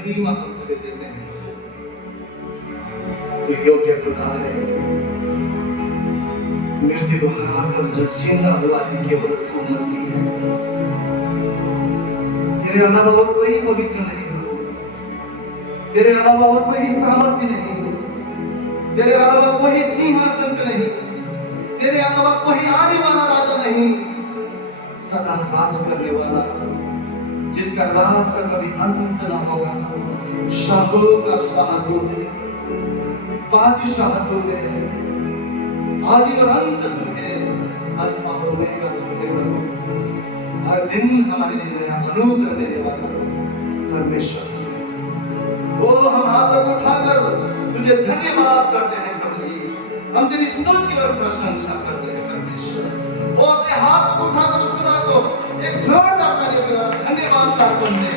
महिमा हम तुझे देते हैं। तू योग्य खुदा है, मृत्यु को हराकर जो जिंदा हुआ है केवल तू मसीह है। तेरे अलावा और कोई पवित्र नहीं, तेरे अलावा और कोई सामर्थ्य नहीं, तेरे अलावा कोई सिंहासन नहीं, तेरे अलावा कोई आने वाला राजा नहीं, सदा राज करने वाला, जिसका राज का कभी अंत ना होगा। शाहों का शाह तू है, बादशाह तू है, आदि और अंत तू है, अल्फा और ओमेगा तू है प्रभु। हर दिन हमारे लिए नया अनुग्रह देने वाला परमेश्वर। वो हम हाथों को उठाकर तुझे धन्यवाद करते हैं प्रभु जी। हम तेरी स्तुति और प्रशंसा करते हैं परमेश्वर। वो अपने हाथों को उठाकर उस खुदा को एक जोरदार ताली बजा धन्यवाद करते हैं।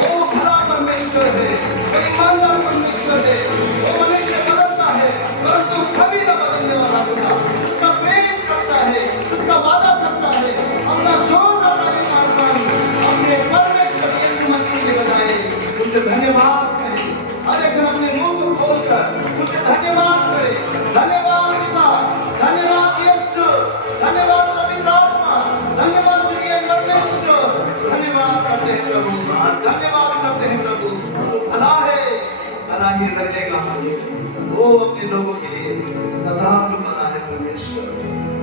वो भला परमेश्वर है, वो ईमानदार परमेश्वर है, वो मनुष्य बदलता है परंतु कभी न बदलने वाला खुदा। उसका प्रेम सच्चा है, उसका वादा सच्चा है। अपना जोरदार ताली मारकर अपने परमेश्वर यीशु मसीह के बजाय उसे धन्यवाद करें। हर एक अपने मुंह को खोलकर उसे धन्यवाद करे। धन्यवाद पिता, धन्यवाद यीशु, धन्यवाद पवित्र आत्मा, धन्यवाद प्रिय परमेश्वर। धन्यवाद करते हैं प्रभु, धन्यवाद करते हैं प्रभु। वो भला है, भला ही रहेगा। वो अपने लोगों के लिए सदा तो भला है परमेश्वर।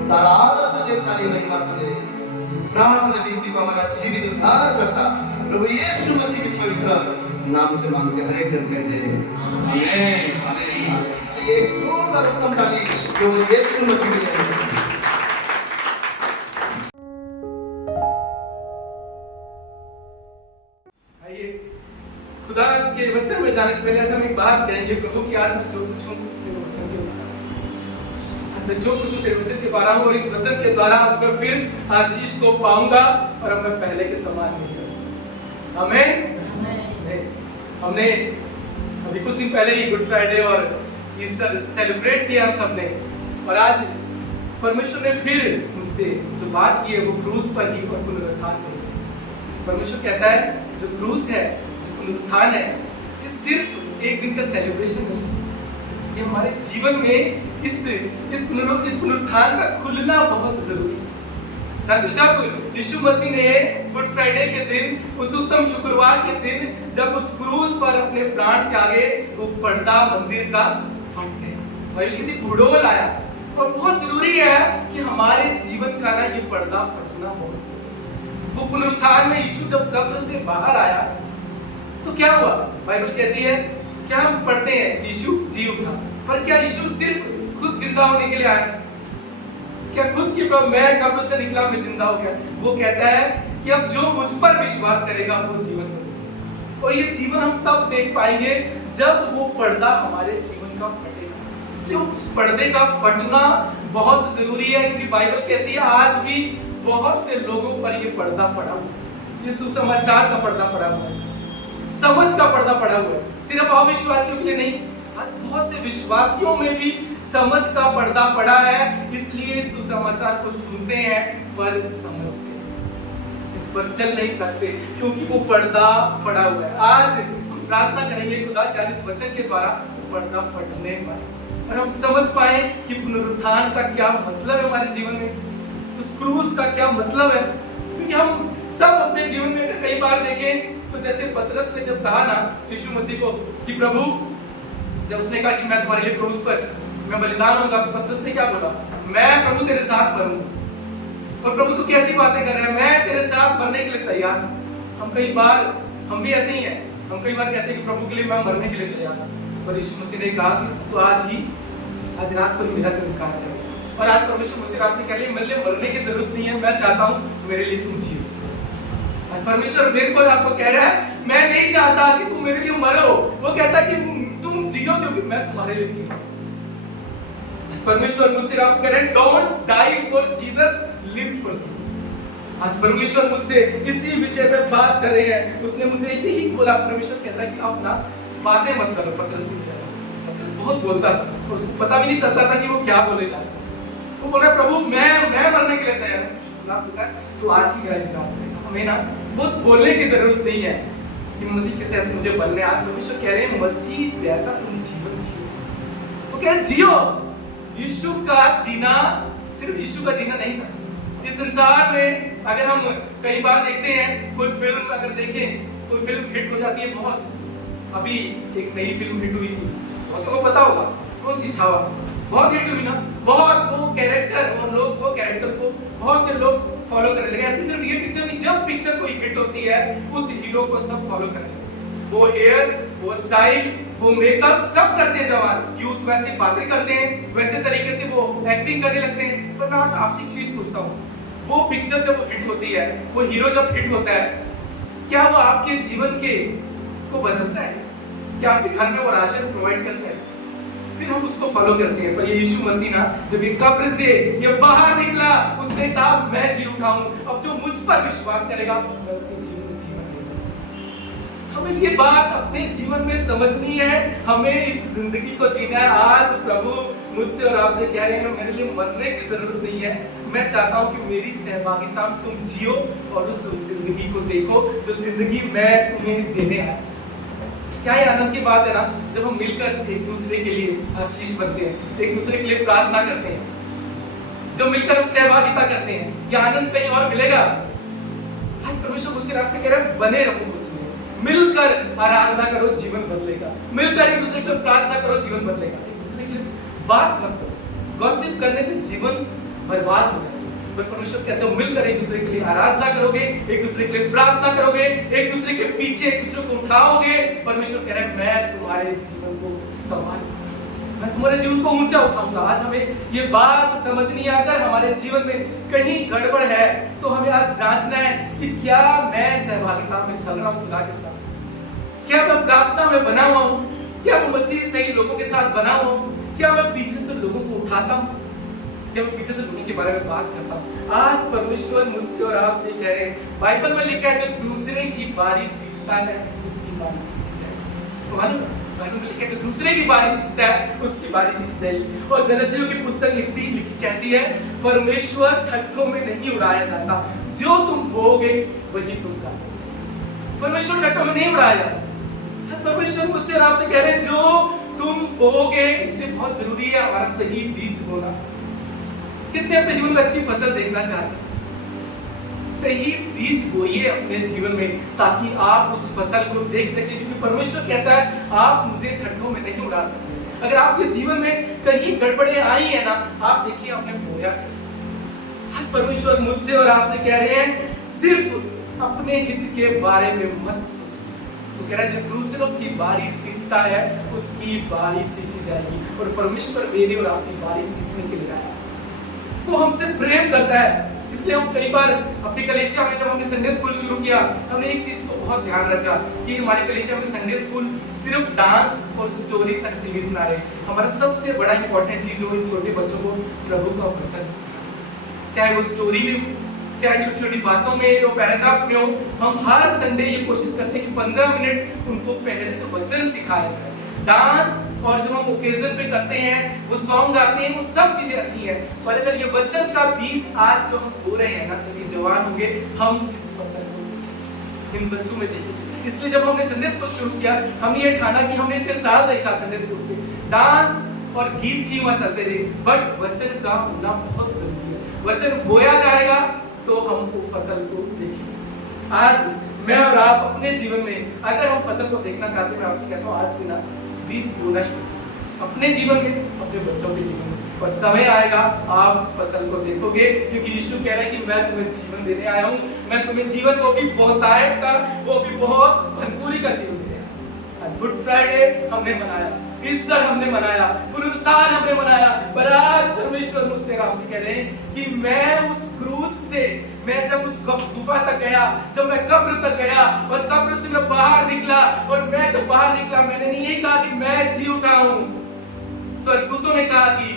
सारा आदर तुझे, सारी महिमा तुझे। इस प्रार्थना विनती को हमारा जीवित उद्धार करता प्रभु यीशु मसीह के पवित्र नाम से मांग के हर एक जन कहे आमीन, आमीन। एक जोरदार उत्तम ताली जो यीशु मसीह के लिए। आइए खुदा के वचन में जाने से पहले आज हम एक बात कहेंगे प्रभु कि आज मैं जो कुछ हूँ तेरे वचन के द्वारा, आज मैं जो कुछ हूँ तेरे वचन के द्वारा हूँ और इस वचन के द्वारा आज मैं फिर आशीष को पाऊंगा और अब मैं पहले के समान नहीं रहूंगा। आमीन। हमने अभी कुछ दिन पहले ही गुड फ्राइडे और ईस्टर सेलिब्रेट किया हम सबने, और आज परमेश्वर ने फिर मुझसे जो बात की है वो क्रूस पर ही और पुनरुत्थान पर ही। परमेश्वर कहता है जो क्रूस है, जो पुनरुत्थान है, ये सिर्फ एक दिन का सेलिब्रेशन नहीं, ये हमारे जीवन में इस पुनरुत्थान का खुलना बहुत जरूरी है। जब यीशु मसीह ने गुड फ्राइडे के दिन, उस उत्तम शुक्रवार के दिन, जब उस क्रूस पर अपने प्राण त्यागे, वो पर्दा मंदिर का फट गया, बाइबल कहती बुड़ोल आया। और बहुत जरूरी है कि हमारे जीवन का ना ये पर्दा फटना बहुत जरूरी। वो पुनरुत्थान में यीशु जब कब्र से बाहर आया तो क्या हुआ? बाइबल कहती है, क्या हम पढ़ते हैं कि यीशु जी उठा, पर क्या यीशु सिर्फ खुद जिंदा होने के लिए आया? क्या खुद की मैं कब्र से निकला मैं जिंदा हो गया? वो कहता है कि अब जो मुझ पर विश्वास करेगा वो जीवन पाएगा। और ये जीवन हम तब देख पाएंगे जब वो पर्दा हमारे जीवन का फटेगा। इसलिए उस पर्दे का फटना बहुत जरूरी है, क्योंकि बाइबल कहती है आज भी बहुत से लोगों पर ये पर्दा पड़ा हुआ है। ये सुसमाचार का पर्दा पड़ा हुआ है, समझ का पर्दा पड़ा हुआ है। सिर्फ अविश्वासियों के लिए नहीं, आज बहुत से विश्वासियों में भी समझ का पर्दा पड़ा है। इसलिए सुसमाचार को सुनते हैं पर समझते हैं, इस पर चल नहीं सकते, क्योंकि वो पर्दा पड़ा हुआ है। आज हम प्रार्थना करेंगे खुदा कि आज इस वचन के द्वारा पर्दा फटने पाए और हम समझ पाए कि पुनरुत्थान का क्या मतलब है हमारे जीवन में, उस क्रूस का क्या मतलब है। क्योंकि हम सब अपने जीवन में अगर कई बार देखें तो जैसे पतरस ने जब कहा ना यीशु मसीह को कि प्रभु, जब उसने कहा कि मैं तुम्हारे लिए क्रूस पर मैं बलिदान होऊंगा, पतरस ने क्या बोला? मैं प्रभु तेरे साथ मरूंगा। और प्रभु तू कैसी बातें कर रहा है, मैं तेरे साथ मरने के लिए तैयार। हम कई बार हम भी ऐसे ही हैं, हम कई बार कहते हैं कि प्रभु के लिए मैं मरने के लिए तैयार हूं, पर यीशु मसीह ने कहा कि तू आज रात को मेरा इनकार कर। और आज परमेश्वर मुझसे आपसे कह रही है मेरे लिए मरने की जरूरत नहीं है, मैं चाहता हूं मेरे लिए तुम जियो। परमेश्वर मेरे को आपको कह रहा है मैं नहीं चाहता कि तुम मेरे लिए मरो, वो कहता कि तुम जियो क्योंकि मैं तुम्हारे लिए जीऊंगा। परमेश्वर मुझसे आपसे कह रहे हैं don't die for Jesus, live for Jesus. आज परमेश्वर मुझसे इसी विषय पे बात कर रहे हैं। उसने मुझे यही बोला, परमेश्वर कहता है कि आप ना बातें मत करो। पतरस की जगह पतरस बहुत बोलता था और उसको पता भी नहीं चलता था कि वो क्या बोले जा रहा है। वो बोल रहा है प्रभु मैं मरने के लिए तैयार हूं। तो आज ही मेरा इनकार करेगा। हमें ना बहुत बोलने की जरूरत नहीं है, कि मसीह के साथ मुझे बनने आज परमेश्वर कह रहे हैं मसीह जैसा तुम जीवन जियो। वो कह रहे जियो। यीशु का जीना सिर्फ यीशु का जीना नहीं था। इस संसार में अगर हम कई बार देखते हैं, कोई फिल्म अगर देखें, कोई फिल्म हिट हो जाती है बहुत। अभी एक नई फिल्म हिट हुई थी, बहुतों को पता होगा, कौन सी, छावा। बहुत हिट हुई ना, बहुत वो कैरेक्टर और लोग वो कैरेक्टर को बहुत से लोग फॉलो करने लगे। ऐसे सिर्फ ये पिक्चर नहीं, जब पिक्चर कोई हिट होती है उस हीरो को सब फॉलो करने लगे। वो हेयर, वो स्टाइल, वो मेकअप सब करते हैं जवान, यूथ वैसे बातें करते हैं, वैसे तरीके से वो एक्टिंग करने लगते हैं। पर मैं आज आपसे एक चीज पूछता हूँ, वो पिक्चर जब हिट होती है, वो हीरो जब हिट होता है, क्या वो आपके जीवन के को बदलता है? क्या आपके घर में वो राशन प्रोवाइड करता है? फिर हम उसको फॉलो करते हैं। पर ये यीशु मसीह ना, जब ये कब्र से ये बाहर निकला, उसने कहा मैं जी उठा हूं, अब जो मुझ पर विश्वास करेगा मैं उसके जीवन में जीवन दूंगा। हमें ये बात अपने जीवन में समझनी है, हमें इस जिंदगी को जीना है। आज प्रभु मुझसे और आपसे कह रहे हैं मेरे लिए मरने की जरूरत नहीं है, मैं चाहता हूं कि मेरी सहभागिता में तुम जियो और उस जिंदगी को देखो जो जिंदगी मैं तुम्हें देने आया। क्या ही आनंद की बात है ना, जब हम मिलकर एक दूसरे के लिए आशीष बनते हैं, एक दूसरे के लिए प्रार्थना करते हैं, जब मिलकर हम सहभागिता करते हैं, ये आनंद कहीं और मिलेगा? आज परमेश्वर मुझसे आपसे कह रहा है बने रहो उसमें, मिलकर आराधना करो जीवन बदलेगा, मिलकर एक दूसरे के लिए प्रार्थना करो जीवन बदलेगा। एक दूसरे के लिए बात मत करो, गॉसिप करने से जीवन बर्बाद हो जाएगा। पर परमेश्वर कहता है मिलकर एक दूसरे के लिए आराधना करोगे, एक दूसरे के लिए प्रार्थना करोगे, एक दूसरे के पीछे एक दूसरे को उठाओगे, परमेश्वर कह रहा है मैं तुम्हारे जीवन को संभालूंगा, मैं तुम्हारे जीवन को ऊंचा उठाऊंगा। आज हमें ये बात समझनी है, अगर हमारे जीवन में कहीं गड़बड़ है तो हमें आज जांचना है कि क्या मैं सहभागिता में चल रहा हूं खुदा के साथ, क्या मैं प्रार्थना में बना हुआ हूं, क्या मैं मसीह सही लोगों के साथ बना हुआ हूं, क्या मैं पीछे से लोगों को उठाता हूं, क्या मैं पीछे से लोगों के बारे में बात करता हूं। आज परमेश्वर मुझसे और आपसे कह रहे हैं, बाइबल में लिखा है जो दूसरे की बारी सींचता है उसकी बारी सींची जाएगी। तो मालूम है बाइबल में लिखा है जो दूसरे की बारी सींचता है उसकी बारी सींची जाएगी। और गलतियों की पुस्तक लिखी कहती है परमेश्वर ठट्ठों में नहीं उड़ाया जाता, जो तुम बोओगे वही तुम काटोगे। परमेश्वर ठट्ठों में नहीं उड़ाया जाता। परमेश्वर मुझसे और आपसे कह रहे हैं जो तुम बोओगे, इसलिए बहुत जरूरी है हमारा सही बीज बोना। कितने अपने जीवन में अच्छी फसल देखना चाहते हैं? सही बीज बोइए अपने जीवन में ताकि आप उस फसल को देख सकें, क्योंकि परमेश्वर कहता है आप मुझे ठट्ठों में नहीं उड़ा सकते। अगर आपके जीवन में कहीं गड़बड़े आई है ना, आप देखिए आपने बोया। आज परमेश्वर मुझसे और आपसे कह रहे हैं सिर्फ अपने हित के बारे में मत सोचो। वो कह रहा है जो दूसरों की बारी सींचता है उसकी बारी सींची जाएगी। और परमेश्वर मेरी और आपकी बारी सींचने के लिए आया, तो हमसे प्रेम करता है। इसलिए हम कई बार अपनी कलीसिया में जब हमने संडे स्कूल शुरू किया, हमने एक चीज को बहुत ध्यान रखा कि हमारी कलीसिया में संडे स्कूल सिर्फ डांस और स्टोरी तक सीमित ना रहे। हमारा सबसे बड़ा इंपॉर्टेंट चीज हो इन छोटे बच्चों को प्रभु का वचन सिखाना, चाहे वो स्टोरी में हो, चाहे छोटी छोटी बातों में हो, पैराग्राफ में हो। हम हर संडे ये कोशिश करते हैं कि 15 मिनट उनको पहले से वचन सिखाया जाए। डांस और जो हम ओकेजन पे करते हैं, वो सॉन्ग गाते हैं, वो सब चीजें अच्छी हैं, पर अगर ये वचन का बीज आज जो हम बो रहे हैं ना, जब ये जवान होंगे, हम इस फसल को इन बच्चों में देखेंगे। इसलिए जब हमने संडे स्कूल शुरू किया, हमने ये ठाना कि हमने इतने साल देखा संडे स्कूल में डांस और गीत ही वहां चलते रहे, बट वचन का होना बहुत जरूरी है। वचन बोया जाएगा तो हम वो फसल को देखेंगे। आज मैं और आप अपने जीवन में अगर हम फसल को देखना चाहते हैं, मैं आपसे कहता हूँ आज से ना बीज बोना शुरू कीजिए अपने जीवन में, अपने बच्चों के जीवन में, और समय आएगा आप फसल को देखोगे, क्योंकि यीशु कह रहा है कि मैं तुम्हें जीवन देने आया हूँ। मैं तुम्हें जीवन को भी बहुतायत का, वो भी बहुत भरपूरी का जीवन देने आया हूँ। गुड फ्राइडे हमने मनाया, ईस्टर हमने मनाया, पुनरुत्थान हमने मनाया, पर आज परमेश्वर मुझसे आपसे कह रहे हैं कि मैं उस क्रूस से, मैं जब उस गुफा तक गया, जब मैं कब्र तक गया और कब्र से मैं बाहर निकला, और मैं जब बाहर निकला मैंने नहीं कहा कि मैं जी उठा हूं, स्वर्गदूतों ने कहा कि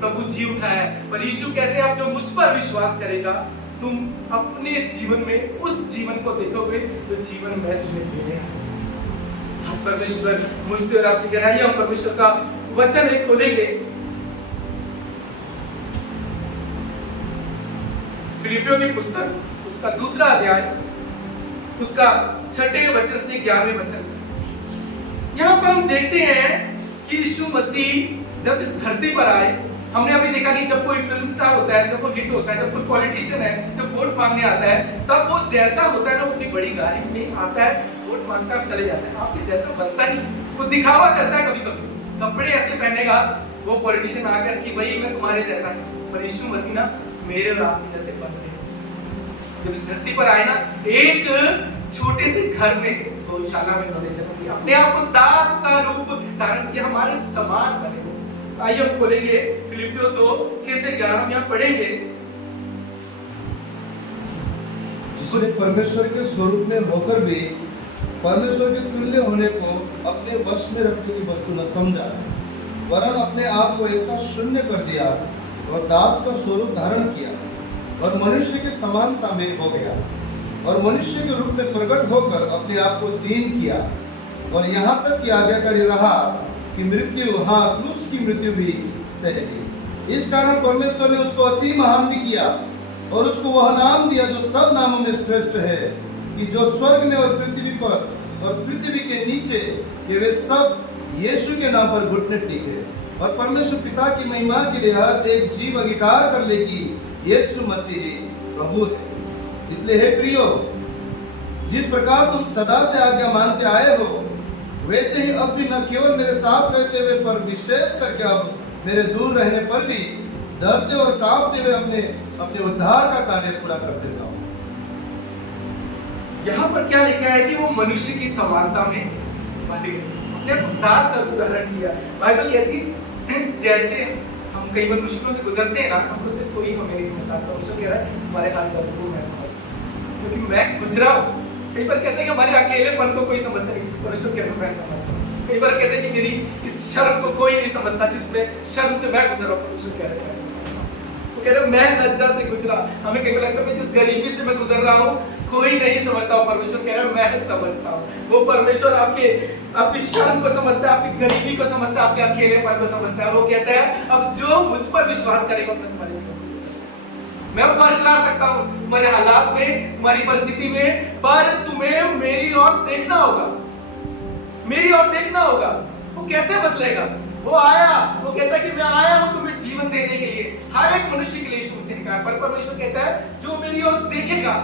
प्रभु जी उठा है। पर यीशु कहते हैं आप जो मुझ पर विश्वास करेगा, तुम अपने जीवन में उस जीवन को देखोगे जो जीवन मैं तुम्हें देने आया हूं। परमेश्वर मुझसे और आपसे कह रहा है, हम परमेश्वर का वचन एक खोलेंगे, फिलिपियों की पुस्तक उसका 2 अध्याय उसका 6ठे वचन से 11वें वचन। यहाँ पर हम देखते हैं कि यीशु मसीह जब इस धरती पर आए, हमने अभी देखा कि जब कोई फिल्म स्टार होता है, जब वो हिट होता है, जब कोई पॉलिटिशियन है, जब वोट मांगने आता है, तब वो जैसा होता है ना, वो अपनी बड़ी गाड़ी में आता है, वोट मांगता है, चले जाता है। आपके जैसा बनता नहीं, वो दिखावा करता है। कभी कभी कपड़े ऐसे पहनेगा वो पॉलिटिशियन आकर कि भाई मैं तुम्हारे जैसा है, पर यीशु मसीह ना मेरे और आपके जैसे बन गए। जब इस धरती पर आए ना, एक छोटे से घर में गौशाला में उन्होंने जन्म लिया, अपने आप को दास का रूप धारण किया, हमारे समान बने हो। आइए हम खोलेंगे फिलिपियों 2:6 से 11, हम यहाँ पढ़ेंगे। जिसने परमेश्वर के स्वरूप में होकर भी परमेश्वर के तुल्य होने को अपने वश में रखने की वस्तु न समझा, वरन अपने आप को ऐसा शून्य कर दिया और दास का स्वरूप धारण किया और मनुष्य की समानता में हो गया और मनुष्य के रूप में प्रकट होकर अपने आप को दीन किया और यहाँ तक कि आज्ञाकारी रहा कि मृत्यु, हाँ क्रूस की मृत्यु भी सह ली। इस कारण परमेश्वर ने उसको अति महान भी किया और उसको वह नाम दिया जो सब नामों में श्रेष्ठ है, कि जो स्वर्ग में और पृथ्वी पर और पृथ्वी के नीचे कि वे सब यीशु के नाम पर घुटने टेके और परमेश्वर पिता की महिमा के लिए हर एक जीव अंगीकार कर ले कि यीशु मसीह प्रभु है। इसलिए हे प्रियो, जिस प्रकार तुम सदा से आज्ञा मानते आए हो, वैसे ही अब भी न केवल मेरे साथ रहते हुए पर विशेष करके अब मेरे दूर रहने पर भी डरते और कांपते हुए अपने अपने उद्धार का कार्य पूरा करते जाओ। यहाँ पर क्या लिखा है कि वो मनुष्य की समानता में बन गए, अपने दास का रूप धारण किया। बाइबल कहती है जैसे हम कई बार मुश्किलों से गुजरते हैं ना, हमको से कोई हमें नहीं समझता, तो उसको कह रहा है तुम्हारे हाल दर्द को मैं समझता हूँ क्योंकि मैं गुजरा हूँ। कई बार कहते हैं कि हमारे अकेलेपन को कोई समझता नहीं, पर उसको कह रहा है मैं समझता हूँ। कई बार कहते हैं कि मेरी इस शर्म को कोई नहीं समझता, जिसमें शर्म से मैं गुजरा हूँ, उसको कह रहा है मैं समझता हूँ। वो कह रहे हैं मैं लज्जा से गुजरा। हमें कई बार लगता है जिस गरीबी से मैं गुजर रहा हूँ कोई नहीं समझता हूँ, परमेश्वर कह रहा है मैं समझता हूँ। वो परमेश्वर आपकी शर्म को समझता है, आपकी गरीबी को समझता है, आपके अकेलेपन को समझता है। वो कहता है अब जो मुझ पर विश्वास करेगा मैं तुम्हारे जीवन मैं फर्क ला सकता हूँ तुम्हारे हालात में, तुम्हारी परिस्थिति में, पर तुम्हें मेरी ओर देखना होगा, मेरी ओर देखना होगा। वो कैसे बदलेगा? वो आया, वो कहता है कि मैं आया हूं तुम्हें जीवन देने के लिए, हर एक मनुष्य के लिए यीशु मसीह ने कहा। पर परमेश्वर कहता है जो मेरी ओर देखेगा,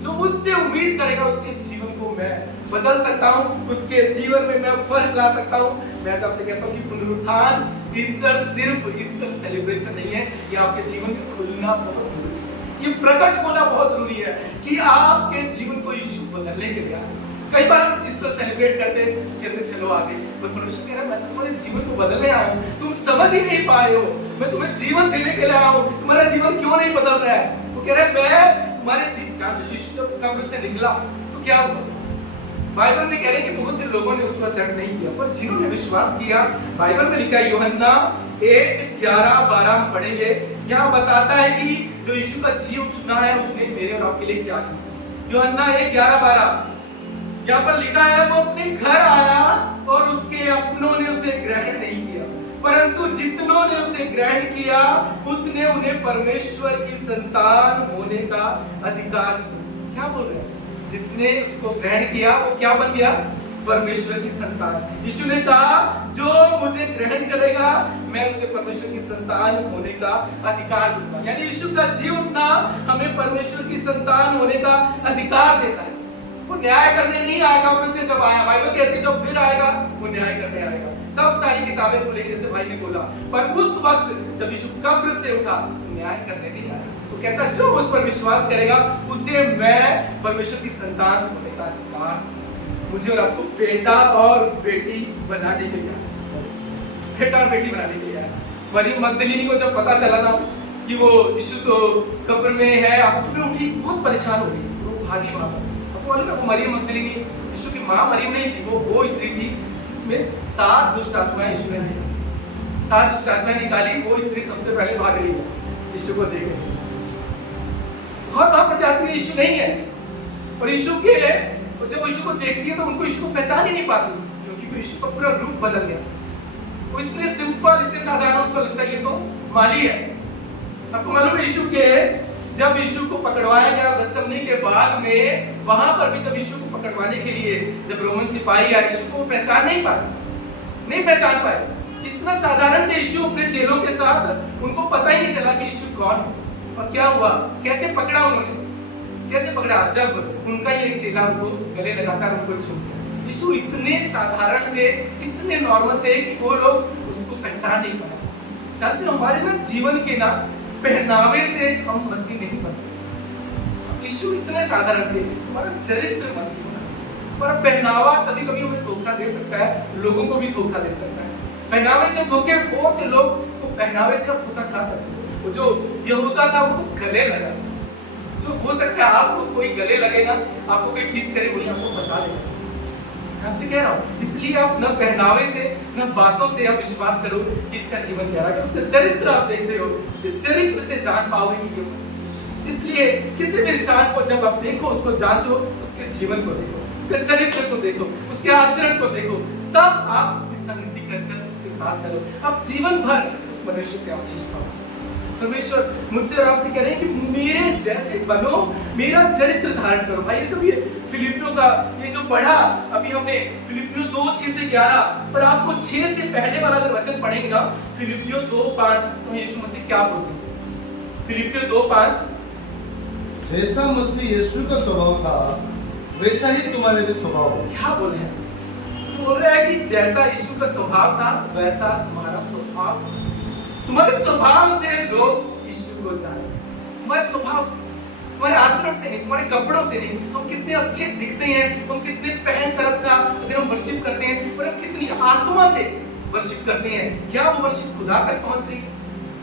जो मुझसे उम्मीद करेगा, उसके जीवन को मैं बदल सकता हूं, उसके जीवन में मैं फर्क ला सकता हूं। मैं तो आपसे कहता हूं कि पुनरुत्थान, ईस्टर सिर्फ ईस्टर सेलिब्रेशन नहीं है, ये आपके जीवन में खुलना बहुत जरूरी है, ये प्रकट होना बहुत जरूरी है कि आपके जीवन को यीशु बदलने के लिए आया। कई बार हम ईस्टर सेलिब्रेट करते हैं, कहते चलो आगे, पर परमेश्वर कह रहा है मैं तो तुम्हारे जीवन को बदलने आया हूं, तुम समझ ही नहीं पाए हो, मैं तुम्हें जीवन देने के लिए आया हूं, तुम्हारा जीवन क्यों नहीं बदल रहा है? वो कह रहा है मैं तुम्हारे जीवन, यीशु जब कब्र से निकला तो क्या हुआ? बाइबल में कह रहे हैं कि बहुत से लोगों ने उस पर एक्सेप्ट नहीं किया, पर जिन्होंने विश्वास किया, बाइबल में लिखा है यूहन्ना 1:11-12 पढ़ेंगे। यहाँ बताता है कि जो यीशु का जीव चुना है उसने मेरे और आपके लिए क्या किया। यूहन्ना 1:11-12 यहाँ पर लिखा है वो अपने घर आया और उसके अपनों ने उसे ग्रहण नहीं किया, परंतु जितनों ने उसे ग्रहण किया उसने उन्हें परमेश्वर की संतान होने का अधिकार दिया। क्या बोल रहे हैं? जिसने उसको ग्रहण किया वो क्या बन गया? परमेश्वर की संतान। यीशु ने कहा जो मुझे ग्रहण करेगा मैं उसे परमेश्वर की संतान होने का अधिकार दूंगा। यानी यीशु का जीवना हमें परमेश्वर की संतान होने का अधिकार देता है। वो न्याय करने नहीं आएगा, उससे जब आया, बाइबल कहती है जब फिर आएगा वो न्याय करने आएगा, तब सारी किताबें खुलेंगी, जैसे भाई ने बोला। पर उस वक्त जब यीशु कब्र से उठा न्याय करने नहीं आया। तो कहता जो मुझ पर विश्वास करेगा उसे मैं परमेश्वर की संतान होने का अधिकार, मुझे और आपको बेटा और बेटी बनाने के लिए, बेटा और बेटी बनाने के लिए। मरियम मगदलीनी को जब पता चला ना कि वो यीशु तो कब्र में है, अब सुबह उठी बहुत परेशान हो गई, वो भागी वहां पर। वो मरियम मगदलीनी यीशु की मां मरियम नहीं थी, वो स्त्री थी जिसमें 7 दुष्ट आत्माएं यीशु ने निकाली, 7 दुष्ट आत्माएं निकाली। वो स्त्री सबसे पहले भाग रही है यीशु को देखने। बहुत वहां पर जाती है, यीशु नहीं है, और यीशु के जब यीशु को देखती है तो उनको यीशु को पहचान ही नहीं पाती, क्योंकि यीशु का पूरा रूप बदल गया। वो इतने सिंपल, इतने साधारण, उसको लगता है ये तो माली है। आपको मालूम है यीशु के जब यीशु को पकड़वाया गया गतसमनी के बाग में, वहां पर भी जब यीशु को पकड़वाने के लिए जब रोमन सिपाही आए, यीशु को पहचान नहीं पहचान पाए। इतना साधारण थे यीशु अपने चेलों के साथ, उनको पता ही नहीं चला कि यीशु कौन है। और क्या हुआ, कैसे पकड़ा उन्होंने, कैसे पकड़ा, जब उनका ही एक चेला उनको गले लगातार उनको छूता। यीशु इतने साधारण थे, इतने नॉर्मल थे कि वो लोग उसको पहचान नहीं पाए। जानते हो, हमारे ना जीवन के ना पहनावे से हम मसीह नहीं बन सकते। यीशु इतने साधारण थे, तुम्हारा चरित्र मसीह होना चाहिए। पर पहनावा कभी कभी हमें धोखा दे सकता है, लोगों को भी धोखा दे सकता है। पहनावे से धोखे, बहुत से लोग तो पहनावे से आप धोखा खा सकते हो। वो जो यहूदा था वो तो गले लगा, जो हो सकता है आपको कोई गले लगे ना, आपको कोई किस करे, वही आपको फंसा देगा। आपसे कह रहा हूँ, इसलिए आप न पहनावे से न बातों से आप विश्वास करो कि इसका जीवन क्या रहा, उसका चरित्र आप देखते हो, उसके चरित्र से जान पाओगे कि ये मसीह। इसलिए किसी भी इंसान को जब आप देखो, उसको जांचो, उसके जीवन को देखो, उसके चरित्र को देखो, उसके आचरण को देखो, तब आप उसकी संगति कर उसके साथ चलो, आप जीवन भर उस मनुष्य से आशीष पाओ। परमेश्वर मुझसे और आपसे कह रहे हैं कि मेरे जैसे बनो, मेरा चरित्र धारण करो। भाई जब ये फिलिपियों का ये जो पढ़ा, अभी हमने फिलिपियों 2:6 से 11, पर आपको 6 से पहले वाला अगर वचन पढ़ेंगे ना, फिलिपियों 2:5, तो यीशु मसीह क्या बोलते हैं? फिलिपियों 2:5, जैसा मसीह यीशु का स्वभाव था वैसा ही तुम्हारे भी स्वभाव हो। क्या बोले हैं? बोल रहा है कि जैसा यीशु का स्वभाव था वैसा तुम्हारा स्वभाव। तुम्हारे स्वभाव से लोग यीशु को जाने, तुम्हारे स्वभाव से, तुम्हारे आचरण से नहीं, तुम्हारे कपड़ों से नहीं। हम कितने अच्छे दिखते हैं, हम कितने पहन कर अच्छा अगर हम वर्शिप करते हैं, पर हम कितनी आत्मा से वर्शिप करते हैं, क्या वो वर्शिप खुदा तक पहुंच रही है?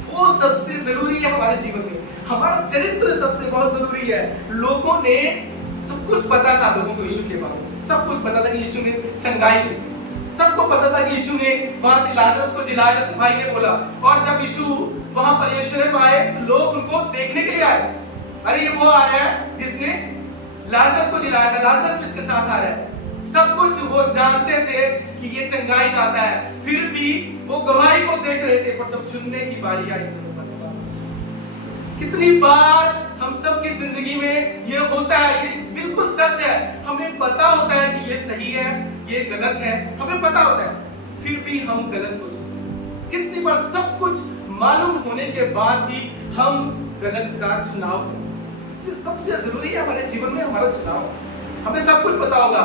वो सबसे जरूरी है हमारे जीवन में। हमारा चरित्र सबसे बहुत जरूरी है। लोगों ने सब कुछ पता था, लोगों को यीशु के बारे में सब कुछ पता था कि यीशु ने चंगाई दी, सबको पता था कि यीशु ने वहां से लाजरस को जिलाया, जैसे भाई ने बोला। और जब यीशु वहां पर यरूशलेम आए, लोग उनको देखने के लिए आए। अरे ये वो आ रहा है जिसने लाजरस को जिलाया था, लाजरस भी इसके साथ आ रहा है। सब कुछ वो जानते थे कि ये चंगाई दाता है, फिर भी वो गवाही को देख रहे थे। पर जब चुनने की बारी आई तो कितनी बार हम सब की जिंदगी में ये होता है, ये बिल्कुल सच है। हमें पता होता है कि ये सही है, ये गलत है, हमें पता होता है, फिर भी हम गलत को चुनते हैं। कितनी बार सब कुछ मालूम होने के बाद भी हम गलत का चुनाव करते हैं। इसलिए सबसे जरूरी है हमारे जीवन में हमारा चुनाव। हमें सब कुछ पता होगा,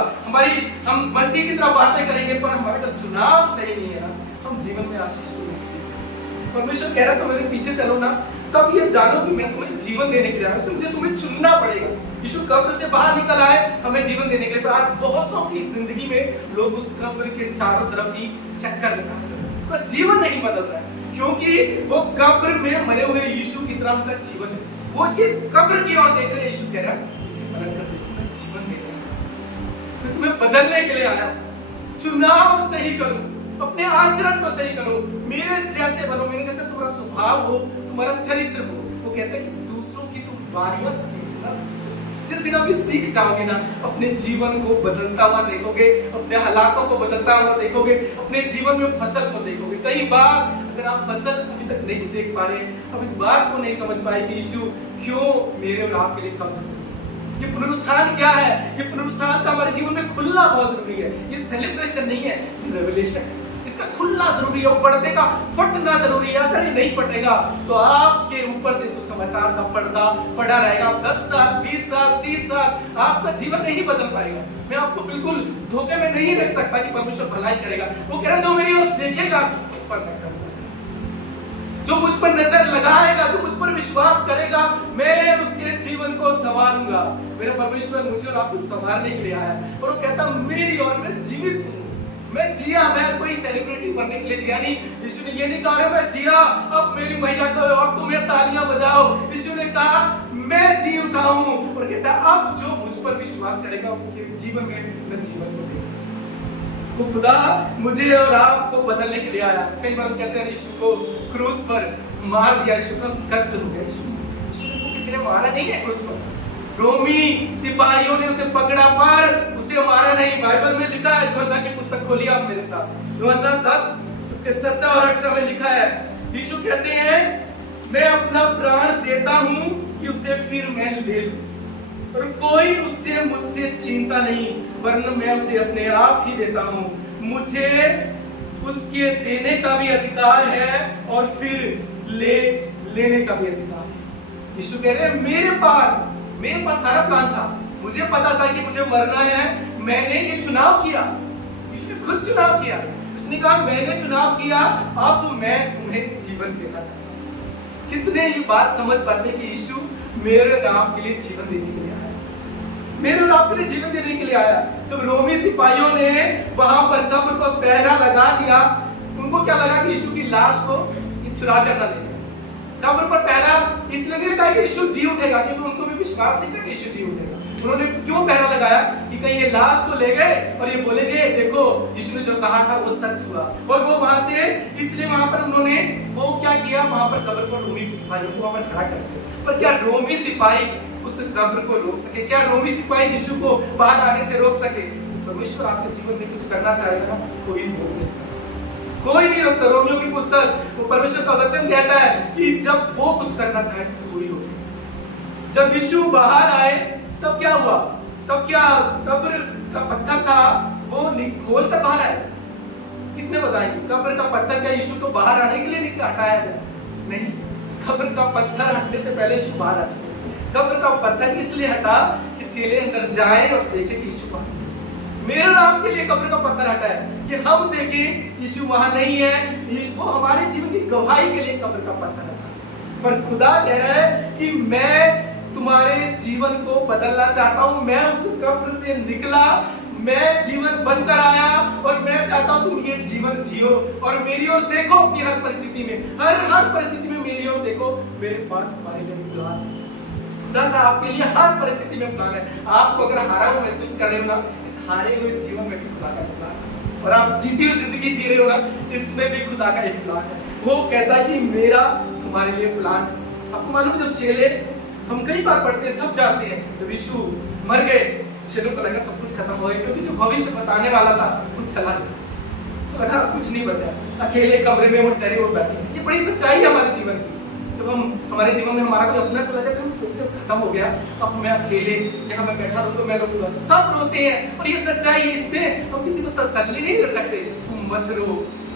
हम मसीह की तरह बातें करेंगे, पर हमारा अगर चुनाव सही नहीं है ना, हम जीवन में आशीष को नहीं दे सकते। परमेश्वर कह रहा था मेरे पीछे चलो ना, तब ये जानो कि मैं तुम्हें जीवन देने के लिए आया हूं। मुझे तुम्हें चुनना पड़ेगा। यीशु कब्र से बाहर निकल आए हमें जीवन देने के लिए, पर आज बहुत सौ की जिंदगी में लोग उस कब्र के चारों तरफ ही चक्कर लगा रहे हैं, उनका जीवन नहीं बदल रहा है, क्योंकि वो कब्र में मरे हुए यीशु की तरह उनका जीवन है। वो ये कब्र की ओर देख रहे हैं। यीशु कह रहा है पीछे पलट कर देखो, मैं जीवन दे रहा हूं, मैं तुम्हें बदलने के लिए आया हूं। चुनाव सही करो, अपने आचरण को सही करो, मेरे जैसे बनो, मेरे जैसे तुम्हारा स्वभाव हो, तुम्हारा चरित्र हो। वो कहता है कि दूसरों की तुम बारियां सींचना सीखो। जिस दिन आप सीख जाओगे ना, अपने जीवन को बदलता हुआ देखोगे, अपने हालातों को बदलता हुआ देखोगे, अपने जीवन में फसल को देखोगे। कई बार अगर आप फसल अभी तक नहीं देख पा रहे, अब इस बात को नहीं समझ पाए कि यीशु क्यों मेरे और आपके लिए कब्र से, ये पुनरुत्थान क्या है? ये पुनरुत्थान का हमारे जीवन में खुलना बहुत जरूरी है। ये सेलिब्रेशन नहीं है, ये रेवलेशन है। इसका खुलना जरूरी है, पर्दे का फटना जरूरी है। अगर ये नहीं फटेगा तो आपके ऊपर से सुसमाचार का पर्दा पड़ा रहेगा। 10 साल, 20 साल, 30 साल आपका जीवन नहीं बदल पाएगा। मैं आपको बिल्कुल धोखे में नहीं रख सकता कि परमेश्वर भलाई करेगा। वो कह रहा है जो मेरी ओर देखेगा उस पर मैं करूंगा, जो मुझ पर नजर लगाएगा, जो मुझ पर विश्वास करेगा, मैं उसके जीवन को संवारूंगा। मेरा परमेश्वर मुझे और आपको संवारने के लिए आया और वो कहता मेरी और मैं जीवित हूं, मैं जिया। मैं कोई सेलिब्रिटी बनने के लिए जिया नहीं। यीशु ने ये नहीं कहा मैं जिया अब मेरी मैया को अब तुम्हें तालियां बजाओ। यीशु ने कहा मैं जी उठा हूं और कहता अब जो मुझ पर विश्वास करेगा उसके जीवन में मैं जीवन को देखूंगा। वो खुदा मुझे और आपको बदलने के लिए आया। कई बार हम कहते हैं यीशु को क्रूस पर मार दिया, यीशु का कत्ल हो गया। यीशु को किसी ने मारा नहीं है क्रूस पर, रोमी सिपाहियों ने उसे पकड़ा पर उसे मारा नहीं। बाइबल में लिखा है, यूहन्ना की पुस्तक खोलिए आप मेरे साथ, यूहन्ना 10 उसके 17 और 18 में लिखा है। यीशु कहते हैं मैं अपना प्राण देता हूं कि उसे फिर मैं ले लूं, और कोई उससे मुझसे छीनता नहीं, वरना मैं उसे अपने आप ही देता हूं। मुझे उसके देने का भी अधिकार है और फिर लेने का भी अधिकार है। यीशु कह रहे हैं मेरे पास सारा प्लान था, मुझे पता था कि मुझे मरना है, मैंने ये चुनाव किया। यीशु ने खुद चुनाव किया, उसने कहा मैंने चुनाव किया, अब मैं तुम्हें जीवन देना चाहता हूं। कितने ये बात समझ पाते हैं कि यीशु मेरे नाम के लिए जीवन देने के लिए आया, मेरे नाम के लिए जीवन देने के लिए आया। जब रोमी सिपाहियों ने वहां पर कब्र पर पहरा लगा दिया, उनको क्या लगा कि यीशु की लाश को ये चुरा कर ना ले जाए। कब्र पर पहरा इसलिए नहीं लगा कि यीशु जी उठेगा, क्योंकि उनको भी विश्वास नहीं था कि यीशु जी उठेगा। उन्होंने क्यों पहरा लगाया कि कहीं ये लाश को ले गए और ये बोलेंगे देखो यीशु ने जो कहा था वो सच हुआ। और वो वहां से इसलिए वहां पर उन्होंने वो क्या किया, वहां पर कब्र पर रोमी सिपाहियों को वहां पर खड़ा कर दिया। पर क्या रोमी सिपाही उस कब्र को रोक सके? क्या रोमी सिपाही यीशु को बाहर आने से रोक सके? तो परमेश्वर आपके जीवन में कुछ करना चाहेगा ना, कोई रोक नहीं सकता, कोई नहीं रोकता। रोमियो की पुस्तक, वो परमेश्वर का वचन कहता है कि जब वो कुछ करना चाहे तो कोई रोक नहीं सकता। जब यीशु बाहर आए तब क्या हुआ? तब क्या कब्र का पत्थर था वो खोल कर बाहर आए? कितने बताएंगे? कब्र का पत्थर क्या यीशु को बाहर आने के लिए हटाया गया? नहीं, कब्र का पत्थर हटने से पहले यीशु बाहर आ चुके। कब्र का पत्थर इसलिए हटा कि चेले अंदर जाएं और देखें कि यीशु बाहर। मेरे नाम के लिए कब्र का पत्थर हटा है कि हम देखें यीशु वहां नहीं है, वो हमारे जीवन की गवाही के लिए कब्र का पत्थर हटा। पर खुदा कह रहा है कि मैं तुम्हारे जीवन को बदलना चाहता हूं। मैं उस कब्र से निकला, मैं जीवन बनकर आया और मैं चाहता हूं तुम ये जीवन जियो और मेरी ओर देखो। अपनी हर परिस्थिति में, हर परिस्थिति में मेरी ओर देखो। मेरे पास तुम्हारे लिए प्लान है। खुदा का आपके लिए हर परिस्थिति में प्लान है। आपको अगर हारा हुआ महसूस कर रहे हो ना, इस हारे हुए जीवन में भी खुदा का प्लान है। और आप जीती हुई जिंदगी जी रहे हो ना, इसमें भी खुदा का एक प्लान है। वो कहता है कि मेरा तुम्हारे लिए प्लान है। आपको मालूम है, जब चेले, हम कई बार पढ़ते हैं, सब जानते हैं, जब यीशु मर गए चेलों को लगा सब कुछ खत्म हो गया, क्योंकि जो भविष्य बताने वाला था वो चला गया, लगा कुछ नहीं बचा, अकेले कमरे में वो डरे और बैठे। ये बड़ी सच्चाई है हमारे जीवन की। जब हम हमारे जीवन में हमारा कोई अपना चला जाता है, हम सोचते हैं खत्म हो गया, अब मैं अकेले यहाँ मैं बैठा रहूं तो मैं रोऊंगा। सब रोते हैं और ये सच्चाई है, इसमें हम किसी को तसल्ली नहीं दे सकते। तुम मत रो,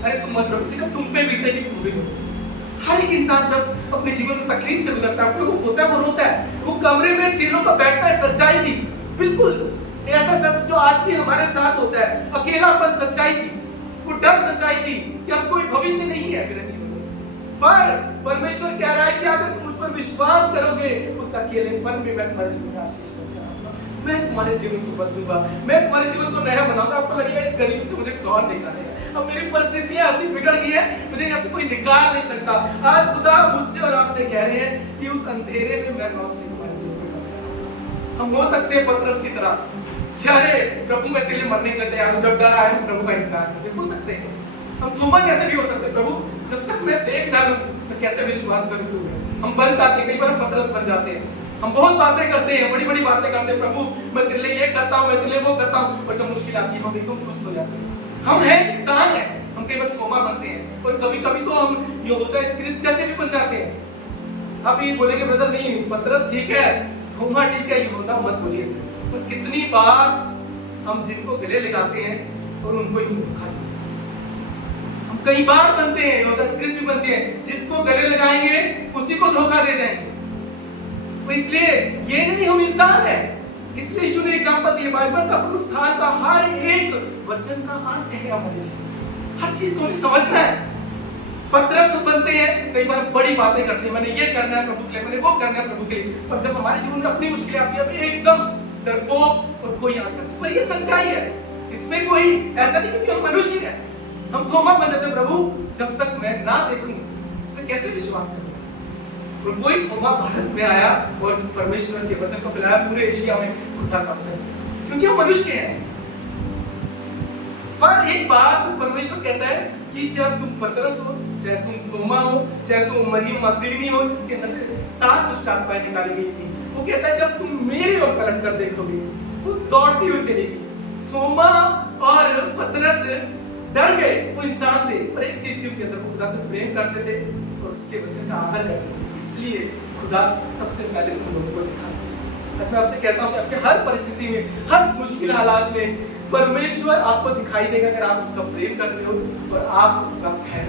अरे तुम मत रो, क्योंकि जब तुम पे बीतेगी तुम भी रो। हर एक इंसान जब अपने जीवन में तकलीफ से गुजरता है, वो होता है, वो रोता है। वो कमरे में चेलों का बैठना है, सच्चाई थी, बिल्कुल ऐसा सच जो आज भी हमारे साथ होता है। अकेलापन सच्चाई थी, वो डर सच्चाई थी कि अब कोई भविष्य नहीं है मेरे जीवन में। पर परमेश्वर कह रहा है कि अगर तुम मुझ पर विश्वास करोगे, उस अकेलेपन में मैं तुम्हारे जीवन में आशीष लेकर आऊंगा, मैं तुम्हारे जीवन को बदलूंगा, मैं तुम्हारे जीवन को नया बनाऊंगा। आपको लगेगा इस गरीबी से मुझे कौन निकालेगा, अब मेरी परिस्थितियां ऐसी बिगड़ गई है, मुझे यहाँ से कोई निकाल नहीं सकता। आज खुदा मुझसे और आपसे कह रहे हैं कि उस अंधेरे में मैं रोशनी तुम्हारे जीवन में करूंगा। हम हो सकते हैं पतरस की तरह, चाहे प्रभु मैं तेरे लिए मरने के लिए तैयार हूं, जब डर आए हम प्रभु का इनकार करते, हो सकते हैं। हम थोमा जैसे भी हो सकते हैं, प्रभु जब तक मैं देख ना लूं मैं कैसे विश्वास करूं तू है। हम बन जाते हैं, कई बार पतरस बन जाते हैं। हम बहुत बातें करते हैं, बड़ी बड़ी बातें करते हैं, प्रभु मैं तेरे लिए ये करता हूं, मैं तेरे लिए वो करता हूं, और जब मुश्किल आती है हम एकदम खुश हो जाते हैं। हम हैं, इंसान हैं, हम कई बार थोमा बनते हैं, और कभी कभी तो हम यहूदा इस्करियोत जैसे भी बन जाते हैं। अभी बोलेंगे ब्रदर नहीं पतरस ठीक है, थोमा ठीक है, यहूदा मत बोलिए। पर कितनी बार हम जिनको गले लगाते हैं और उनको ही धोखा देते हैं। हम कई बार बनते हैं, यहूदा इस्करियोत भी बनते हैं, जिसको गले लगाएंगे उसी को धोखा दे जाएंगे। तो इसलिए ये नहीं, हम इंसान हैं। इसलिए यीशु ने एग्जांपल दिए, बाइबल का पुनरुत्थान का हर एक वचन का अर्थ है हमारे जीवन, हर चीज को हमें समझना है। पतरस बनते हैं, कई बार बड़ी बातें करते हैं, मैंने ये करना है प्रभु के लिए, मैंने वो करना है प्रभु के लिए, पर जब हमारे जीवन में अपनी मुश्किलें आती है एकदम डरपोक और कोई आंसर। पर ये सच्चाई है, इसमें कोई ऐसा नहीं क्योंकि हम मनुष्य हैं। हम थोमा बन जाते हैं, प्रभु जब तक मैं ना देखूं तो कैसे विश्वास करूं। और वही थोमा भारत में आया और परमेश्वर के वचन को फैलाया पूरे एशिया में, खुदा का वचन, क्योंकि हम मनुष्य हैं। पर एक बात परमेश्वर कहता है कि जब तुम पतरस हो, चाहे तुम थोमा हो, चाहे तुम मरियम मगदलीनी हो जिसके अंदर से 7 दुष्ट आत्माएं निकाली गई थी, वो कहता है जब तुम मेरी ओर पलट कर देखोगे वो दौड़ती हुई चलेगी। थोमा और पतरस डर गए, वो इंसान थे, पर एक चीज थी उनके अंदर, वो खुदा से प्रेम करते थे और उसके वचन का आदर करते थे, इसलिए खुदा सबसे पहले उन लोगों को दिखाता है। मैं आपसे कहता हूँ कि आपके हर परिस्थिति में, हर मुश्किल हालात में परमेश्वर आपको दिखाई देगा अगर आप उसका प्रेम करते हो और आप उसका ठहर।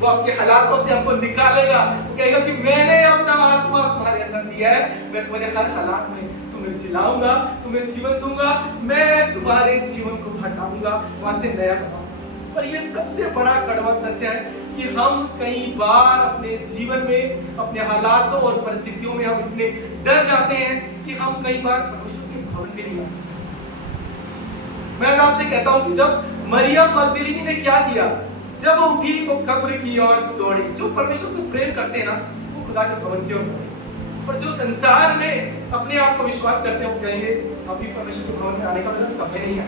वो आपके हालातों से आपको निकालेगा, वो कहेगा कि मैंने अपना आत्मा तुम्हारे अंदर दिया है, मैं तुम्हारे हर हालात में तुम्हें जिलाऊंगा, तुम्हें जीवन दूंगा, मैं तुम्हारे जीवन को हटाऊंगा, वहां से नया बनाऊंगा। पर ये सबसे बड़ा कड़वा सच है कि हम कई बार अपने जीवन में, अपने हालातों और परिस्थितियों में हम इतने डर जाते हैं कि हम कई बार परमेश्वर के भवन भी नहीं आते। मैं आपसे कहता हूं कि जब मरियम मगदलीनी ने क्या किया, जब वो उठी वो कब्र की ओर दौड़ी। जो परमेश्वर से प्रेम करते हैं ना, वो खुदा के भवन की ओर दौड़े। पर जो संसार में अपने आप को विश्वास करते हैं, वो कहेंगे अभी परमेश्वर के भवन में आने का मेरा समय नहीं है,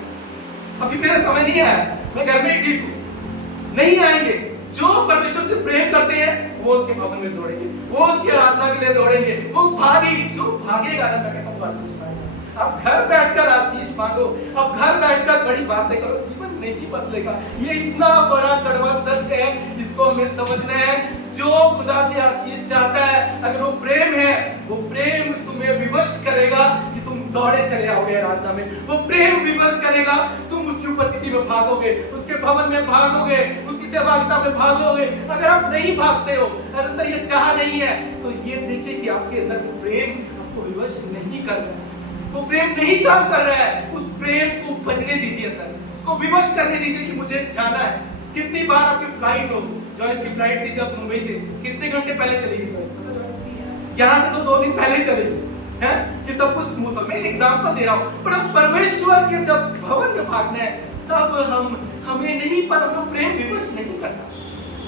अभी मेरा समय नहीं है, मैं घर में ही ठीक हूं, नहीं आएंगे। जो परमेश्वर से प्रेम करते हैं वो उसके भवन में दौड़ेंगे, वो उसकी आराधना के लिए दौड़ेंगे, वो भागी। जो भागेगा ना, मैं कहता हूं आशीष पाएगा। आप घर बैठकर आशीष मांगो, आप घर बैठकर बड़ी बातें करो, जीवन नहीं बदलेगा। ये इतना बड़ा कड़वा सच है, इसको हमें समझना है। जो खुदा से आशीष चाहता है, अगर वो प्रेम है, वो प्रेम तुम्हें विवश करेगा कि तुम दौड़े चले आओगे आराधना में। वो प्रेम विवश करेगा, तुम उसकी उपस्थिति में भागोगे, उसके भवन में भागोगे, उसकी सहभागिता में भागोगे। अगर आप नहीं भागते हो, अगर अंदर ये चाह नहीं है, तो ये देखिए कि आपके अंदर वो प्रेम आपको विवश नहीं कर रहा है, वो प्रेम नहीं काम कर रहा है। उस प्रेम को बजने दीजिए अंदर, उसको विवश करने दीजिए कि मुझे जाना है। कितनी बार आपकी फ्लाइट हो, जॉयस की फ्लाइट थी जब मुंबई से, कितने घंटे पहले चलेगी जॉयस, पता जॉयस? यहाँ से तो 2 दिन पहले ही चलेगी, है कि सब कुछ स्मूथ हो। मैं एग्जांपल दे रहा हूँ, पर हम परमेश्वर के जब भवन में भागना है, तब हमें नहीं पर हम लोग प्रेम विवश नहीं करना,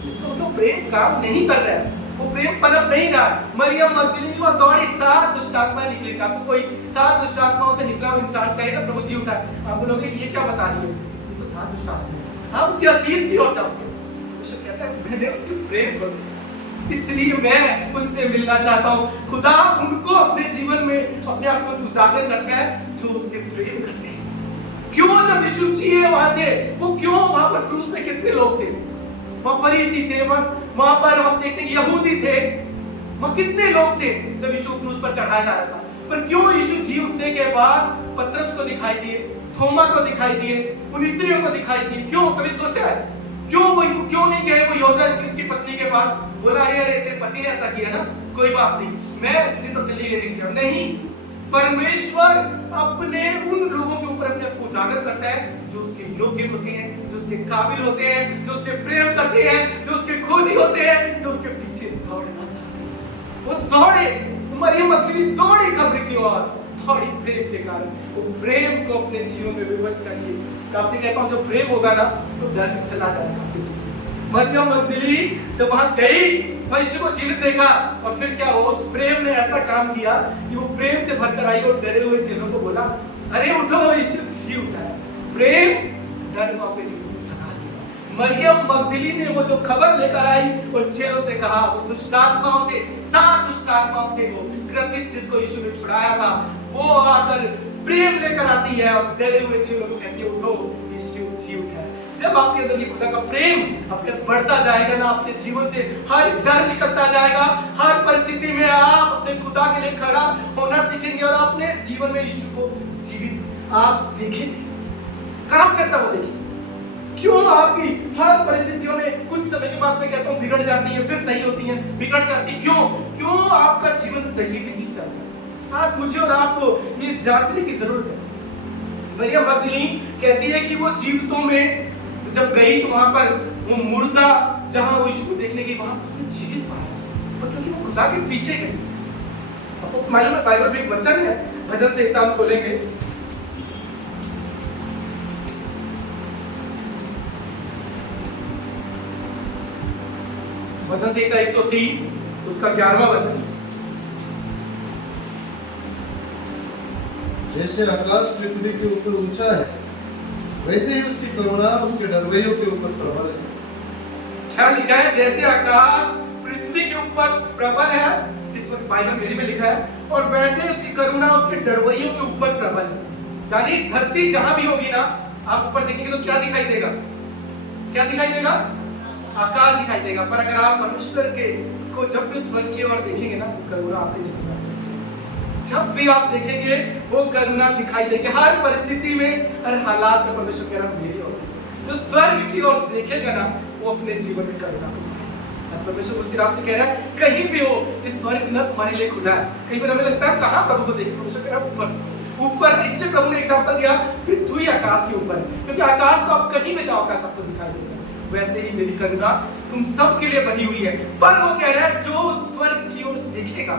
इसका मतलब प्रेम काम नहीं कर रहा है, वो प्रेम पनप नहीं रहा। मरियम मगदलीनी वो दौड़ी, 7 दुष्ट आत्माएं निकली थी। आपको कोई 7 दुष्ट आत्माओं से निकला हुआ इंसान कहे ना प्रभु जी उठा, आप बोलोगे ये क्या बता रही है, इसमें तो 7 दुष्ट आत्माएं। आप उसकी अतीत की ओर जाओगे, वो कहता है मैंने उससे प्रेम कर, इसलिए मैं उससे मिलना चाहता हूँ। खुदा उनको अपने जीवन में अपने आप को उजागर करता है जो उससे प्रेम करते हैं। क्यों जब यीशु जी वहां से, वो क्यों वहां पर क्रूस में कितने लोग थे, वहां फरीसी थे, वहां पर हम देखते हैं यहूदी थे, वहां कितने लोग थे जब यीशु क्रूस पर चढ़ाया जा रहा था। पर क्यों यीशु जी उठने के बाद पतरस को दिखाई दिए, थोमा को दिखाई दिए, उन स्त्रियों को दिखाई दिए? क्यों, कभी सोचा है क्यों वो क्यों नहीं गए वो यहूदा स्क्रिप्ट की पत्नी के पास, बोला अरे तेरे पति ने ऐसा किया ना, कोई बात नहीं, मैं तुझे तसल्ली देने के लिए? नहीं, परमेश्वर अपने उन लोगों के ऊपर अपने आप को उजागर करता है जो उसके योग्य होते हैं, जो उसके काबिल होते हैं, जो उससे प्रेम करते हैं, जो उसके खोजी होते हैं, जो उसके पीछे दौड़ना चाहते हैं। वो दौड़े, मरियम मगदलीनी दौड़ी कब्र की ओर, दौड़ी प्रेम के कारण। वो प्रेम को अपने जीवन में विवश करिए। तो आपसे कहता हूँ, जो प्रेम होगा ना, तो डर चला जाएगा आपके जीवन से। मरियम मगदलीनी जब वहां गई, यीशु को जीवित देखा, और फिर क्या हुआ, उस प्रेम ने ऐसा काम किया कि वो प्रेम से भरकर आई और डरे हुए चेलों को बोला अरे उठो, यीशु जी उठा है। प्रेम डर को आपके जीवन से भगा देगा। मरियम मगदलीनी ने वो जो खबर लेकर आई और चेलों से कहा, वो दुष्ट आत्माओं से, 7 दुष्ट आत्माओं से वो ग्रसित जिसको यीशु ने छुड़ाया था, वो आकर प्रेम लेकर आती है और डरे हुए चेलों को कहती है उठो, यीशु जी उठा है। जब आपके अंदर ये खुदा का प्रेम आपके बढ़ता जाएगा ना, आपके जीवन से हर डर निकलता जाएगा, हर परिस्थिति में आप अपने खुदा के लिए खड़ा होना सीखेंगे और अपने जीवन में यीशु को जीवित आप देखेंगे, काम करता हुआ देखेंगे। क्यों आपकी हर परिस्थितियों में कुछ समय के बाद मैं कहता हूँ बिगड़ जाती है, फिर सही होती है, बिगड़ जाती, क्यों आपका जीवन सही नहीं चल रहा? आज मुझे और आपको ये जांचने की जरूरत है। मरियम मगदलीनी कहती है कि वो जीवितों में जब गई तो वहां पर वो मुर्दा जहां वो यीशु को देखने गई, वहां उसने जीवित पाया, पर क्योंकि वो खुदा के पीछे गई। आपको मालूम है बाइबल में एक वचन है, भजन संहिता हम खोलेंगे, भजन संहिता 103 उसका 11वां वचन। जैसे आकाश पृथ्वी के ऊपर ऊंचा है, वैसे ही उसकी करुणा उसके डरवैयों के ऊपर प्रबल है। क्या लिखा है? जैसे आकाश पृथ्वी के ऊपर प्रबल है, इस वक्त बाइबल मेरे में लिखा है, और वैसे उसकी करुणा उसके डरवैयों के ऊपर प्रबल है। यानी धरती जहां भी होगी ना, आप ऊपर देखेंगे तो क्या दिखाई देगा? क्या दिखाई देगा? आकाश दिखाई देगा। पर अगर आप परमेश्वर के को जब भी स्वर्ग की ओर देखेंगे ना, वो करुणा आपसे झलकना, जब भी आप देखेंगे वो करुणा दिखाई देगी हर परिस्थिति में, हर हालात में। परमेश्वर कह रहा है मेरी ओर जो स्वर्ग की ओर देखेगा ना, वो अपने जीवन में करुणा को पाएगा। परमेश्वर उसी रात से कह रहा है कहीं भी हो इस स्वर्ग न तुम्हारे लिए खुला है। कहीं पर हमें लगता है कहाँ प्रभु को देखें, परमेश्वर कह रहा है ऊपर ऊपर। इसलिए प्रभु ने एग्जांपल दिया पृथ्वी आकाश के ऊपर, क्योंकि आकाश तो आप कहीं भी जाओ आकाश आपको दिखाई देगा। वैसे ही मेरी करुणा तुम सब के लिए बनी हुई है। पर वो कह रहा है जो स्वर्ग की ओर देखेगा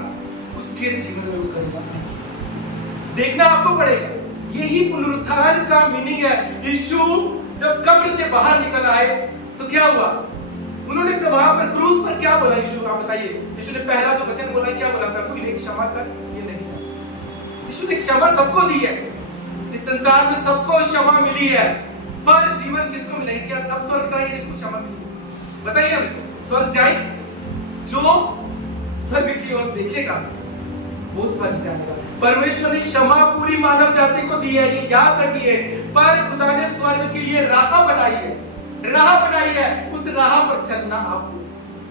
उसके जीवन में वो करुणा आएगी। देखना आपको पड़ेगा। यही पुनरुत्थान का मीनिंग है। यीशु जब कब्र से बाहर निकल आए तो क्या हुआ? उन्होंने वहां पर क्रूस पर क्या बोला? यीशु आप बताइए। यीशु ने पहला जो वचन बोला क्या बोला? प्रभु इन्हें क्षमा कर, ये नहीं जानते। यीशु ने क्षमा सबको दी है। इस संसार में सबको क्षमा मिली है, पर जीवन किसको मिलेगी? क्या सब स्वर्ग जाएंगे जिनको क्षमा मिली? बताइए हमको, स्वर्ग जाएंगे? जो स्वर्ग की ओर देखेगा वो स्वर्ग जाएगा। परमेश्वर ने क्षमा पूरी मानव जाति को दी है, ये याद रखिए। पर खुदा ने स्वर्ग के लिए राह बनाई है, राह बनाई है। उस राह पर चलना आपको,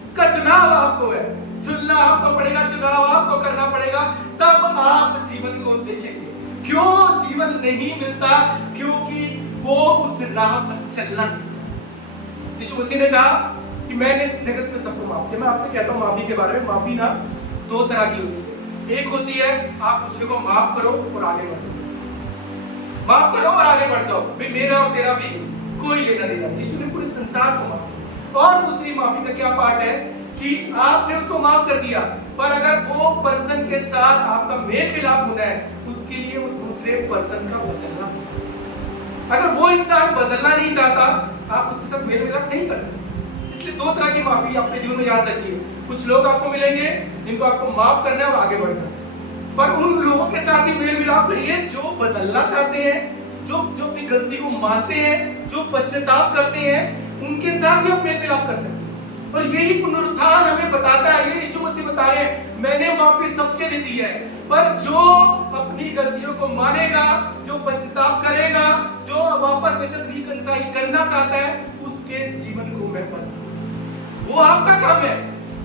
उसका चुनाव आपको है। चुनना आपको पड़ेगा, चुनाव आपको करना पड़ेगा, तब आप जीवन को देखेंगे। क्यों जीवन नहीं मिलता? क्योंकि वो उस राह पर चलना नहीं चाहता। यीशु मसीह ने कहा कि मैंने इस जगत में सबको माफ किया। मैं आपसे कहता हूं माफी के बारे में। माफी ना दो तरह की होती है। एक होती है आप दूसरे को माफ करो और आगे बढ़ जाओ, माफ करो और आगे बढ़ जाओ, भाई मेरा और तेरा भी कोई लेना देना नहीं। यीशु ने पूरे संसार को माफ किया। और दूसरी माफी का क्या पार्ट है कि आपने उसको माफ कर दिया, पर अगर वो पर्सन के साथ आपका मेल मिलाप होना है, उसके लिए वो दूसरे पर्सन का बदलना हो सकता। अगर वो इंसान बदलना नहीं चाहता, आप उसके साथ मेल मिलाप नहीं कर सकते। इसलिए दो तरह की माफी अपने जीवन में याद रखिए। कुछ लोग आपको मिलेंगे जिनको आपको माफ करना है और आगे बढ़ जाना है, पर उन लोगों के साथ ही मेल मिलाप करिए जो बदलना चाहते हैं, जो अपनी गलती को मानते हैं, जो पश्चाताप करते हैं, उनके साथ ही हम मेल मिलाप कर सकते हैं। और यही पुनरुत्थान हमें बताता है। ये यीशु मसीह बता रहे हैं मैंने माफी सबके लिए दी है, पर जो अपनी गलतियों को मानेगा, जो पश्चाताप करेगा, जो वापस मेरे साथ रिकंसाइल करना चाहता है, उसके जीवन को मैं बदलूंगा। वो आपका काम है,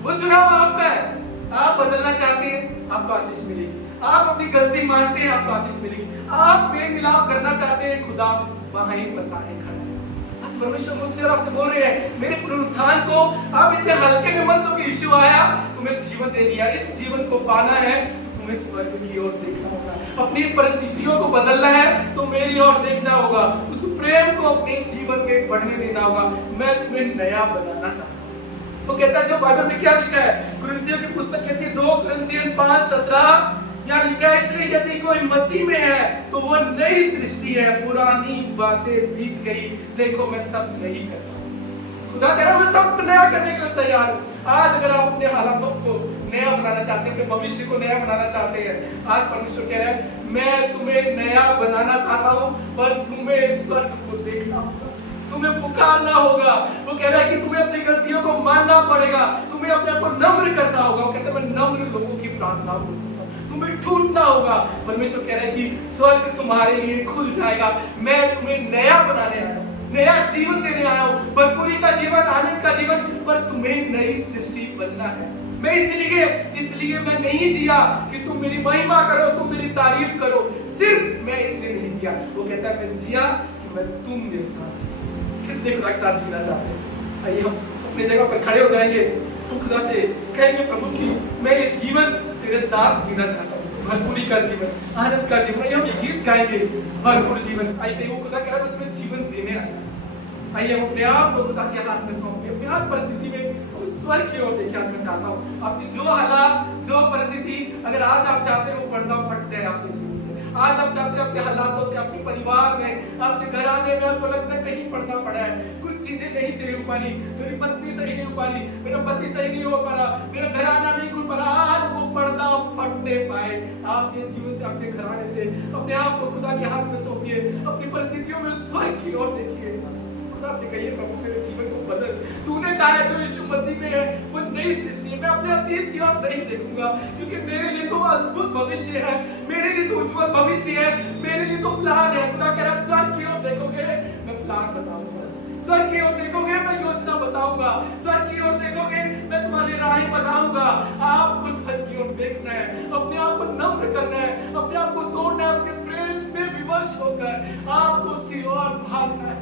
वो चुनाव आपका है। आप बदलना चाहते हैं, आपको आशीष मिलेगी। आप अपनी गलती मानते हैं, आपको आशीष मिलेगी। आप मेल मिलाप करना चाहते हैं, खुदा बाहें पसारे खड़ा है। आज परमेश्वर मुझसे और आपसे बोल रहे हैं मेरे पुनरुत्थान को आप इतने हल्के में मत लो कि यीशु आया तुम्हें जीवन दे दिया। इस जीवन को पाना है तो तुम्हें स्वर्ग की ओर देखना होगा। अपनी परिस्थितियों को बदलना है तो मेरी ओर देखना होगा। उस प्रेम को अपने जीवन में बढ़ने देना होगा। मैं तुम्हें नया बनाना चाहता हूं। वो कहता है जो बाइबल में क्या लिखा है, कुरिन्थियों की पुस्तक कहती है 2 कुरिन्थियन 5:17 यहाँ लिखा है इसलिए यदि कोई मसीह में है तो वो नई सृष्टि है, पुरानी बातें बीत गई, देखो मैं सब नई करता हूं। खुदा कह रहा है मैं सब नया करने के लिए तैयार हूं। आज अगर आप अपने हालातों को नया बनाना चाहते हैं, अपने भविष्य को नया बनाना चाहते हैं, आज परमेश्वर कह रहा है मैं तुम्हें नया बनाना चाहता हूं, पर तुम्हें स्वर्ग को देखना होगा, तुम्हें पुकारना होगा। वो कह रहा है कि तुम्हें अपनी गलतियों को मानना पड़ेगा, तुम्हें अपने आप को नम्र करना होगा। वो कहता है मैं नम्र लोगों की प्रार्थना को सुनता हूं, तुम्हें टूटना होगा। परमेश्वर कह रहा है कि स्वर्ग तुम्हारे लिए खुल जाएगा। मैं तुम्हें नया बनाने आया हूं, नया जीवन देने आया हूं, भरपूरी का जीवन, आनंद का जीवन, पर तुम्हें नई सृष्टि बनना है। मैं इसलिए मैं नहीं जिया कि तुम मेरी महिमा करो, तुम मेरी तारीफ करो, सिर्फ मैं इसलिए नहीं जिया। वो कहता है मैं जिया कि मैं तुम मेरे साथ जिया। कितने खुदा के साथ जीना चाहते हैं? आइए हम अपनी जगह पर खड़े हो जाएंगे, तो खुदा से कहेंगे प्रभु कि मैं ये जीवन तेरे साथ जीना चाहता हूँ, भरपूरी का जीवन, आनंद का जीवन। हम ये गीत गाएंगे भरपूर जीवन। आइए वो खुदा कह रहा है मैं तुम्हें जीवन देने आया। आइए हम अपने आप को खुदा के हाथ में सौंपे, अपनी हर परिस्थिति में स्वर्ग की ओर देखे। आज मैं चाहता हूँ आपकी जो हालात, जो परिस्थिति, अगर आज आप चाहते हैं वो पर्दा फट जाए आपके जीवन से, आज आप चाहते हैं अपने हालातों से, अपने परिवार में, अपने घराने में आपको लगता है कहीं पर्दा पड़ा है, कुछ चीजें नहीं सही हो पा रही, मेरी पत्नी सही नहीं हो पा रही, मेरा पति सही नहीं हो पा रहा, मेरा घराना नहीं खुल पा रहा, आज वो पर्दा फटने पाए आपके जीवन से, आपके घराने से। अपने आप को खुदा के हाथ में सौंपिए, अपनी परिस्थितियों में स्वर्ग की ओर देखिए। खुदा से कहिए प्रभु मेरे जीवन को बदल। तूने कहा है जो यीशु मसीह में है वो नई सृष्टि है। मैं अपने अतीत की ओर नहीं देखूंगा, क्योंकि मेरे लिए तो अद्भुत भविष्य है, मेरे लिए तो उज्जवल भविष्य है, मेरे लिए तो प्लान है। खुदा कह रहा है स्वर्ग की ओर देखोगे मैं प्लान बताऊंगा, स्वर्ग की ओर देखोगे मैं योजना बताऊंगा, स्वर्ग की ओर देखोगे मैं तुम्हारी राहें बनाऊंगा। आपको स्वर्ग की ओर देखना है, अपने आप को नम्र करना है, अपने आप को तोड़ना है, उसके प्रेम में विवश होकर आपको उसकी ओर भागना है।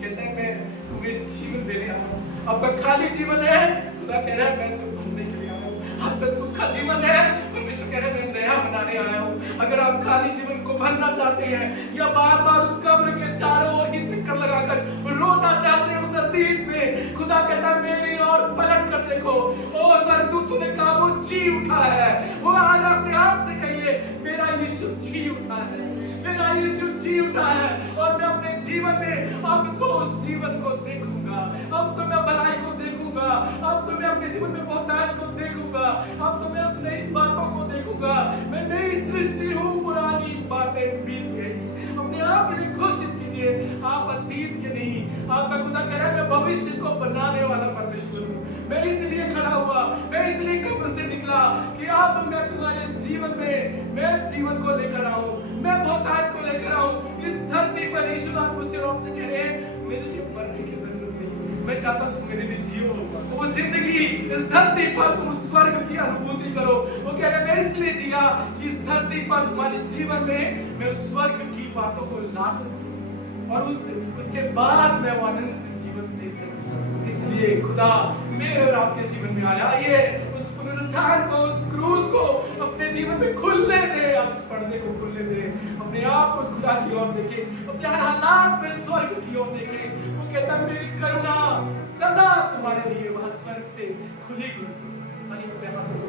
कहते हैं मैं तुम्हें जीवन देने आया हूं। आपका खाली जीवन है, खुदा कह रहा है मैं उसे भरने के लिए आया हूं। आपका सूखा जीवन है, परमेश्वर कह रहा है मैं नया बनाने आया हूं। अगर आप खाली जीवन को भरना चाहते हैं या बार बार उस कब्र के चारों ओर ही चक्कर लगाकर रोना चाहते हैं उस अतीत में, खुदा कहता है मेरी ओर पलट कर देखो। ओ स्वर्गदूत ने कहा वो जी उठा है। वो आज अपने आप से कहिए मेरा यीशु जी उठा है, मेरा यीशु जी उठा है, और मैं अपने जीवन में अब तो उस जीवन को देखूंगा, अब तो मैं भलाई को देखूंगा, अब तो मैं अपने जीवन में बहुतायत को देखूंगा, अब तो मैं उस नई बातों को देखूंगा। मैं नई सृष्टि हूँ, पुरानी बातें बीत गई। अपने आप के लिए घोषित कीजिए आप अतीत के नहीं, आपका खुदा कह रहा है मैं भविष्य को बनाने वाला परमेश्वर हूँ। मैं इसलिए खड़ा हुआ, मैं इसलिए कब्र से निकला कि अब मैं तुम्हारे जीवन में मैं जीवन को लेकर आऊं, मैं बहुतायत को लेकर आऊं। इस धरती पर यीशु मुझसे आपसे कह रहे हैं मेरे लिए मरने की जरूरत नहीं, मैं चाहता तुम मेरे लिए जियो। वो जिंदगी इस धरती पर तुम स्वर्ग की अनुभूति करो। वो कह रहे मैं इसलिए जिया कि इस धरती पर तुम्हारे जीवन में मैं स्वर्ग की बातों को ला सकूं और उसके बाद मैं वो अनंत जीवन दे सकूं। इसलिए खुदा मेरे और आपके जीवन में आया। ये उस पुनरुत्थान को, उस क्रूस को अपने जीवन में खुलने दे, आप उस पर्दे को खुलने दे, अपने आप को उस खुदा की ओर देखें, अपने हर हालात में स्वर्ग की ओर देखें। वो कहता है मेरी करुणा सदा तुम्हारे लिए वहां स्वर्ग से खुली हुई। वहीं अपने हाथों को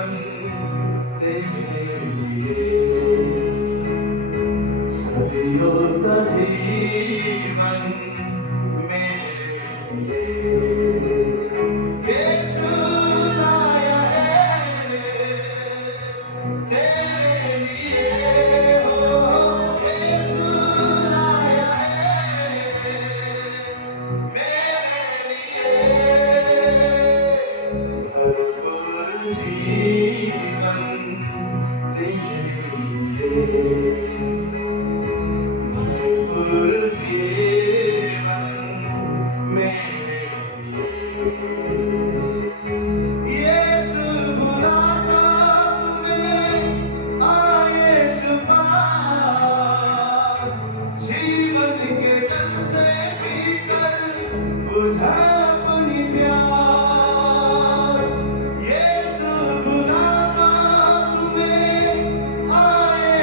जीवन तेरे लिए, सदियों सा जीवन मेरे लिए यीशु लाया है तेरे लिए, हो यीशु लाया है मेरे लिए, भरपूर जीवन तेरे लिए, भरपूर जीवन मेरे लिए। यीशु बुलाता तुम्हें आए पास, जीवन के जल से पीकर बुझा अपनी प्यास। यीशु बुलाता तुम्हें आए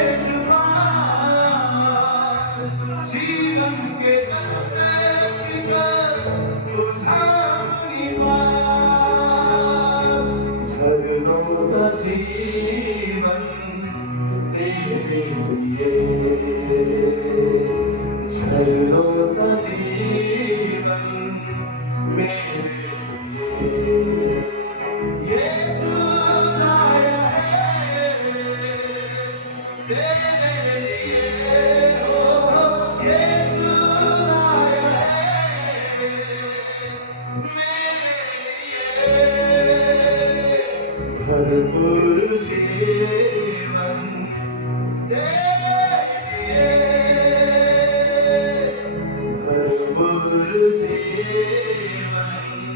पास, जीवन के जल से पीकर बुझा अपनी प्यास। झरनों सा जीवन तेरे लिए, झरनों सा जीवन मेरे लिए, यीशु लाया है तेरे लिए, हो यीशु लाया है मेरे लिए, भरपूर जीवन तेरे लिए, भरपूर जीवन मेरे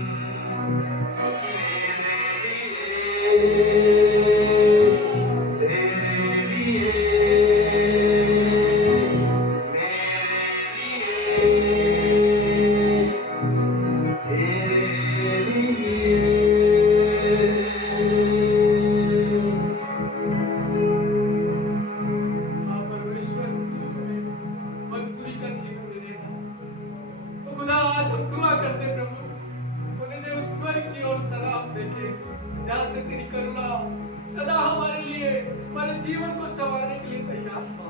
लिए, तेरे लिए, मेरे लिए, तेरे लिए। हाँ परमेश्वर, तू हमें मजबूरी का जीवन देगा। तो खुदा आज हम दुआ करते हैं प्रभु, उन्हें दे उस स्वर्ग की ओर सदा हम देखें जहाँ से तेरी करुणा सदा हमारे लिए, हमारे जीवन को संवारने के लिए तैयार हो।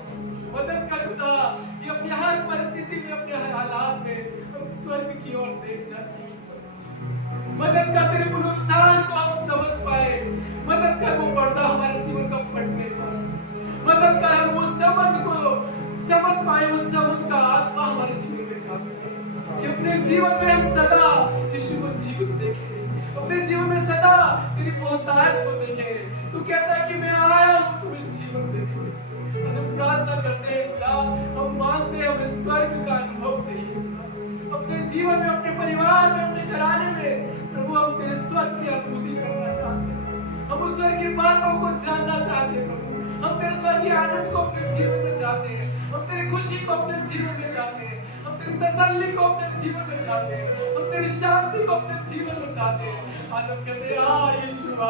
मदद कर खुदा कि अपनी हर परिस्थिति में, अपने हर हालात में हम स्वर्ग की ओर देखना सीख सकें। मदद कर तेरे पुनरुत्थान को हम समझ पाए, मदद कर वो पर्दा हमारे जीवन का फटने पाए, मदद कर हम वो समझ को समझ पाए, वो समझ का आत्मा हमारे जीवन में काम करे, कि अपने जीवन में हम सदा यीशु को जीवित देखें, अपने जीवन में सदा तेरी मोहताज को देखें। तू कहता है कि मैं आया हूँ तुम्हें जीवन देने के लिए। आज हम प्रार्थना करते हैं खुदा, हम मांगते हैं हमें स्वर्ग का अनुभव चाहिए खुदा। अपने जीवन में, अपने परिवार में, अपने घराने में प्रभु हम तेरे स्वर्ग की अनुभूति करना चाहते हैं। हम उस स्वर्ग की बातों को जानना चाहते हैं प्रभु। हम तेरे स्वर्गीय आनंद को अपने जीवन में चाहते हैं, हम तेरी खुशी को अपने जीवन में चाहते हैं, हम तेरी तसल्ली को अपने जीवन में चाहते हैं, हम तेरी शांति को अपने जीवन में चाहते हैं। आज हम कहते हैं आ यीशु आ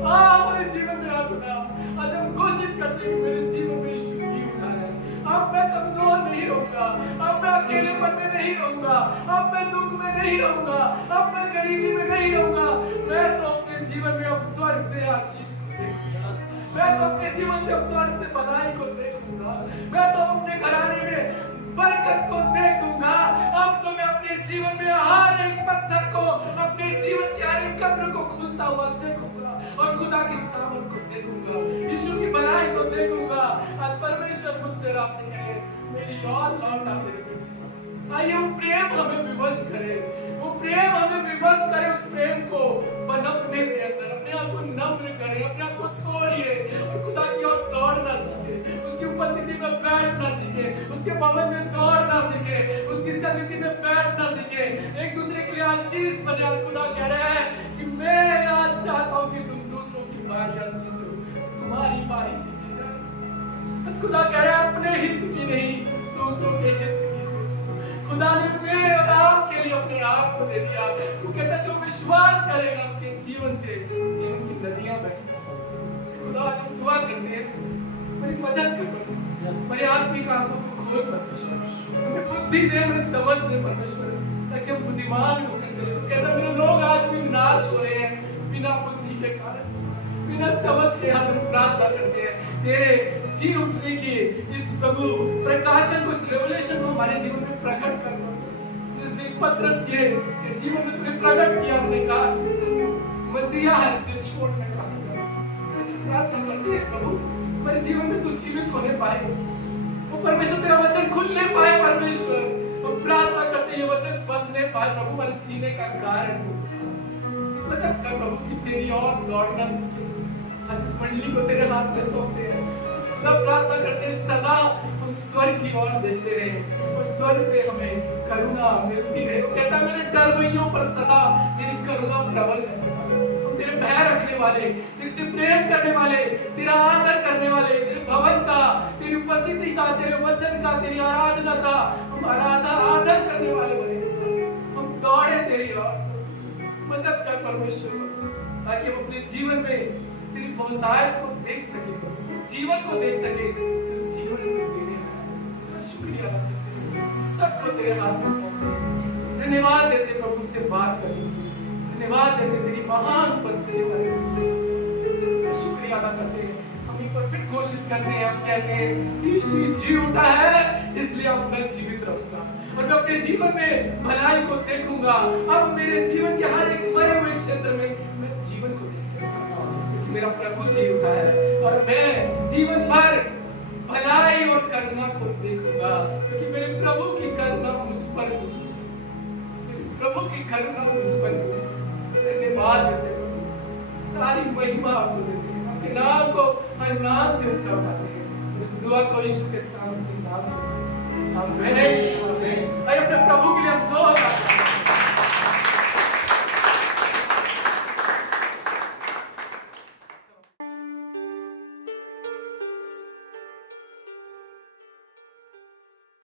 हमारे जीवन में आ खुदा। आज हम घोषित करते हैं कि मेरे जीवन में यीशु जी उठा है। अब मैं कमजोर नहीं रहूंगा, अब मैं अकेलेपन में नहीं रहूंगा, अब मैं दुख में नहीं रहूंगा, अब मैं गरीबी में नहीं रहूंगा। मैं तो अपने जीवन में अब स्वर्ग से आशीष को देखूंगा, मैं तो अपने जीवन से अब स्वर्ग से बधाई को देखूंगा, मैं तो अपने घराने में बरकत को देखूंगा। अब तो मैं अपने जीवन में हर एक पत्थर को, अपने जीवन की हर एक कब्र को खुलता हुआ देखूंगा और खुदा की सामत को देखूंगा, यीशु की भलाई को देखूंगा। आज परमेश्वर मुझसे आपसे कहे मेरी और लौट आ तेरे पास। आइए वो प्रेम हमें विवश करे, वो प्रेम हमें विवश करे, उस प्रेम को पनपने के अंदर अपने आप को नम्र करे, अपने आप को छोड़िए और खुदा की ओर दौड़ना सीखे, उसकी उपस्थिति में बैठना सीखे, उसके भवन में दौड़ना सीखे, उसकी संगति में बैठना सीखे, एक दूसरे के लिए आशीष बने। आज खुदा कह रहा है कि मैं आज चाहता हूँ कि तुम दूसरों की बारियां सींचो, तुम्हारी बारी सींची जाए। आज खुदा कह रहा है अपने हित की नहीं, दूसरों के हित की सोचो। खुदा ने मेरे और आपके लिए अपने आप को दे दिया। वो कहता है जो विश्वास करेगा उसके जीवन से जीवन की नदियां बहेंगी। खुदा आज हम दुआ करते हैं, मेरी मदद कर प्रभु, मेरे आत्मिक आंखों को खोल परमेश्वर, हमें बुद्धि दे, हमें समझ दे परमेश्वर, ताकि हम बुद्धिमान होकर चले। तो कहता मेरे लोग आज भी नाश हो रहे हैं बिना बुद्धि के कारण, बिना समझ के आज हम प्रार्थना करते हैं तेरे जी उठने की इस प्रभु प्रकाशन को, इस रेवलेशन को हमारे जीवन में प्रकट करना। जिस दिन पतरस के जीवन में तूने प्रकट किया, उसने कहा कि तू मसीहा है, तुझे छोड़ने कहा जा। मुझे प्रार्थना करते हैं प्रभु हमारे जीवन में तू जीवित होने पाए, वो परमेश्वर तेरा वचन खुलने पाए। परमेश्वर हम प्रार्थना करते हैं ये वचन बसने पाए प्रभु, हमारे जीने का कारण हो। मदद कर प्रभु कि तेरी ओर दौड़ना सीखे। आज इस मंडली को तेरे हाथ में सौंपते हैं। खुदा प्रार्थना करते हैं सदा हम स्वर्ग की ओर देखते रहे और स्वर्ग से हमें करुणा मिलती रहे। वो कहता मेरे डरवैयों पर सदा तेरी करुणा प्रबल है। हम तेरे भय रखने वाले, तेरे से प्रेम करने वाले, तेरा आदर करने वाले, तेरे भवन का, तेरी उपस्थिति का, तेरे वचन का, तेरी आराधना का हम आदर करने वाले बने। हम दौड़े तेरी ओर। मदद कर परमेश्वर ताकि हम अपने जीवन में तेरी बहुतायत को देख सके, जीवन को देख सके जो जीवन को देने वाला है। शुक्रिया अदा करते हैं, सबको तेरे हाथ में सौंपते हैं। धन्यवाद देते प्रभु से बात करने के लिए, धन्यवाद देते तेरी महान उपस्थिति हमारे बीच में। शुक्रिया अदा करते हैं। हम एक बार फिर घोषित करते हैं, हम कहते हैं यीशु जी उठा है इसलिए अब मैं जीवित रहूंगा और मैं अपने जीवन में भलाई को देखूंगा। अब मेरे जीवन के हर एक मरे हुए क्षेत्र में मैं जीवन को देखूंगा क्योंकि मेरा प्रभु जी उठा है और मैं जीवन भर भलाई और करुणा को देखूंगा क्योंकि मेरे प्रभु की करुणा मुझ पर हुई, मेरे प्रभु की करुणा मुझ पर हुई। धन्यवाद देते हैं, सारी महिमा आपको देते हैं, आपके नाम को हर नाम से ऊंचा उठाते हैं। इस दुआ को यीशु के सामर्थ्य नाम से आमीन आमीन। आइए अपने प्रभु के लिए हम जोर